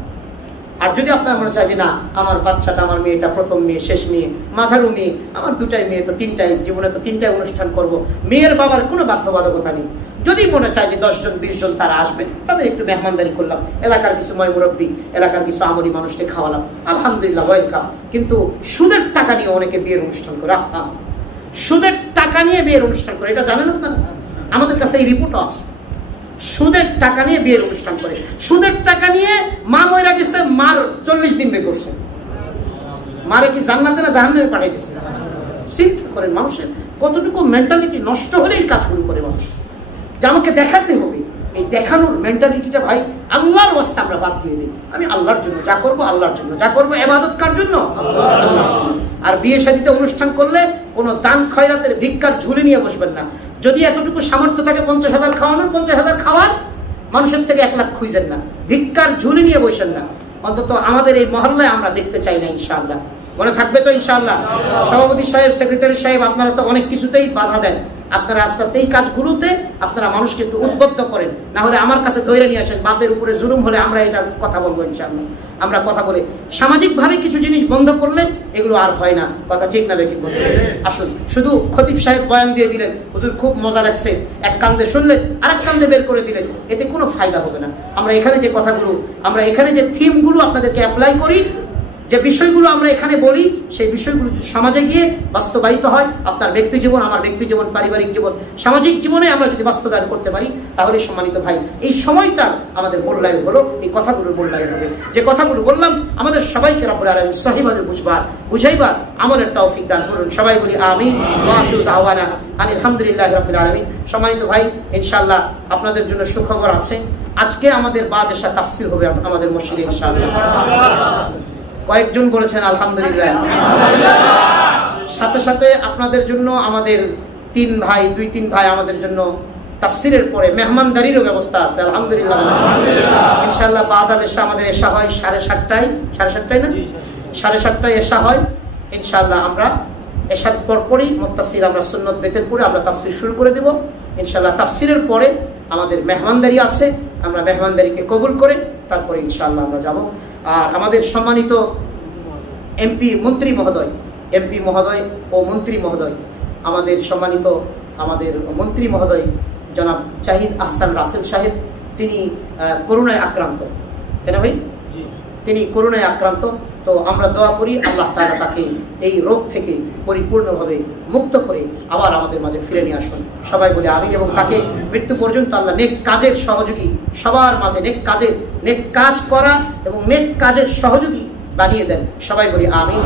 আর যদি আপনার মনে চায় যে না, আমার বাচ্চাটা, আমার মেয়েটা প্রথম মেয়ে, শেষ মেয়ে, মাঝারু মেয়ে, আমার 2টাই মেয়ে, তো 3টাই জীবনে, তো 3টাই অনুষ্ঠান করব, মেয়ের বাবার কোনো বাধ্যবাধকতা নেই। যদি মনে চায় যে 10 জন 20 জন তারা আসবে, তাদের একটু মেহমানদারি করলাম, এলাকার কিছু মুরব্বী, এলাকার কিছু আমলি মানুষকে খাওয়ালাম, আলহামদুলিল্লাহ, ওয়েলকাম। কিন্তু সুদের টাকা নিয়ে অনেকে বিয়ের অনুষ্ঠান করে, সুদের টাকা নিয়ে বিয়ের অনুষ্ঠান করে, এটা জানেন আপনারা? আমাদের কাছে এই রিপোর্টও আছে। সুদের টাকা নিয়ে বিয়ের অনুষ্ঠান করে, সুদের টাকা নিয়ে মা মইরা গেছে, মার 40 দিন বিয়ে করছে, মারে কি জান্নাতে না জাহান্নামে পাঠিয়ে দিচ্ছে? চিন্তা করেন মানুষের কতটুকু মেন্টালিটি নষ্ট হলে এই কাজগুলো করে মানুষ, যে আমাকে দেখাতে হবে। এই দেখানোর মেন্টালিটিটা ভাই আল্লাহর ওয়াস্তে আমরা বাদ দিয়ে দিই। আমি আল্লাহর জন্য যা করবো, আল্লাহর জন্য যা করবো, ইবাদত কার জন্য? আল্লাহর জন্য। আর বিয়ে শাদীতে অনুষ্ঠান করলে কোনো দান খয়রাতের ভিক্ষার ঝুলি নিয়ে বসবেন না। যদি এতটুকু সামর্থ্য থাকে 50,000 খাওয়ানোর, 50,000 খাওয়ার, মানুষের থেকে 1 লাখ খুঁজেন না, ভিক্ষার ঝুলি নিয়ে বসেন না। অন্তত আমাদের এই মহল্লায় আমরা দেখতে চাই না ইনশাআল্লাহ। মনে থাকবে তো ইনশাআল্লাহ? সভাপতি সাহেব, সেক্রেটারি সাহেব, আপনারা তো অনেক কিছুতেই বাধা দেন। আপনারা আস্তে আস্তে এই কাজগুলোতে আপনারা মানুষকে একটু উদ্বুদ্ধ করেন, না হলে আমার কাছে ধরে নিয়ে আসেন। বাপের উপরে জুলুম হলে আমরা এটা কথা বলবো ইনশাআল্লাহ। আমরা কথা বলে সামাজিকভাবে কিছু জিনিস বন্ধ করলে এগুলো আর হয় না। কথা ঠিক না বেঠিক বলতে? আসুন, শুধু খতিব সাহেব বয়ান দিয়ে দিলেন, হুজুর খুব মজা লাগছে, এক কান্দে শুনলেন, আরেক কান্দে বের করে দিলেন, এতে কোনো ফায়দা হবে না। আমরা এখানে যে কথাগুলো, আমরা এখানে যে থিমগুলো আপনাদেরকে অ্যাপ্লাই করি, যে বিষয়গুলো আমরা এখানে বলি সেই বিষয়গুলো যদি সমাজে গিয়ে বাস্তবায়িত হয়, আপনার ব্যক্তি জীবন, আমার ব্যক্তি জীবন, পারিবারিক জীবন, সামাজিক জীবনে আমরা যদি বাস্তবায়ন করতে পারি, তাহলে সম্মানিত ভাই এই সময়টা আমাদের মূল্যায়ন হলো, এই কথাগুলোর মূল্যায়ন হবে। যে কথাগুলো বললাম আমাদের সবাইকে রব্বুল আলামিন সহিভাবে বুঝাইবার আমলের তৌফিক দান করুন। সবাই বলি আমিন। ওয়া আখিরু দাওয়ানা আলহামদুলিল্লাহি রাব্বিল আলামিন। সম্মানিত ভাই, ইনশাআল্লাহ আপনাদের জন্য সুখবর আছে। আজকে আমাদের বাদেশা তাফসীর হবে আমাদের মসজিদে ইনশাআল্লাহ। কয়েকজন বলেছেন আলহামদুলিল্লাহ। সাথে সাথে আপনাদের জন্য আমাদের দুই তিন ভাই আমাদের জন্য তাফসীরের পরে মেহমানদারিরও ব্যবস্থা আছে আলহামদুলিল্লাহ। ইনশাআল্লাহ বাদাল এশা আমাদের এশা হয় 7:30টায় না 7:30টায় এশা হয় ইনশাআল্লাহ। আমরা এশার পরপরই মুত্তাসিল আমরা সুন্নত বেতের পরে আমরা তাফসীর শুরু করে দেব ইনশাআল্লাহ। তাফসীরের পরে আমাদের মেহমানদারি আছে, আমরা মেহমানদারিকে কবুল করে তারপরে ইনশাআল্লাহ আমরা যাব। আর আমাদের সম্মানিত এমপি মন্ত্রী মহোদয় ও মন্ত্রী মহোদয়, আমাদের সম্মানিত আমাদের মন্ত্রী মহোদয় জনাব জাহিদ আহসান রাসেল সাহেব, তিনি করোনায় আক্রান্ত, তাই না ভাই? তিনি করোনায় আক্রান্ত। তো আমরা দোয়া করি আল্লাহ তাআলা তাকে এই রোগ থেকে পরিপূর্ণভাবে মুক্ত করে আবার আমাদের মাঝে ফিরে নিয়ে আসুন। সবাই বলে আমিন। এবং তাকে মৃত্যু পর্যন্ত আল্লাহ নেক কাজের সহযোগী, সবার মাঝে নেক কাজ করা এবং নেক কাজের সহযোগী বানিয়ে দেন। সবাই বলি আমিন।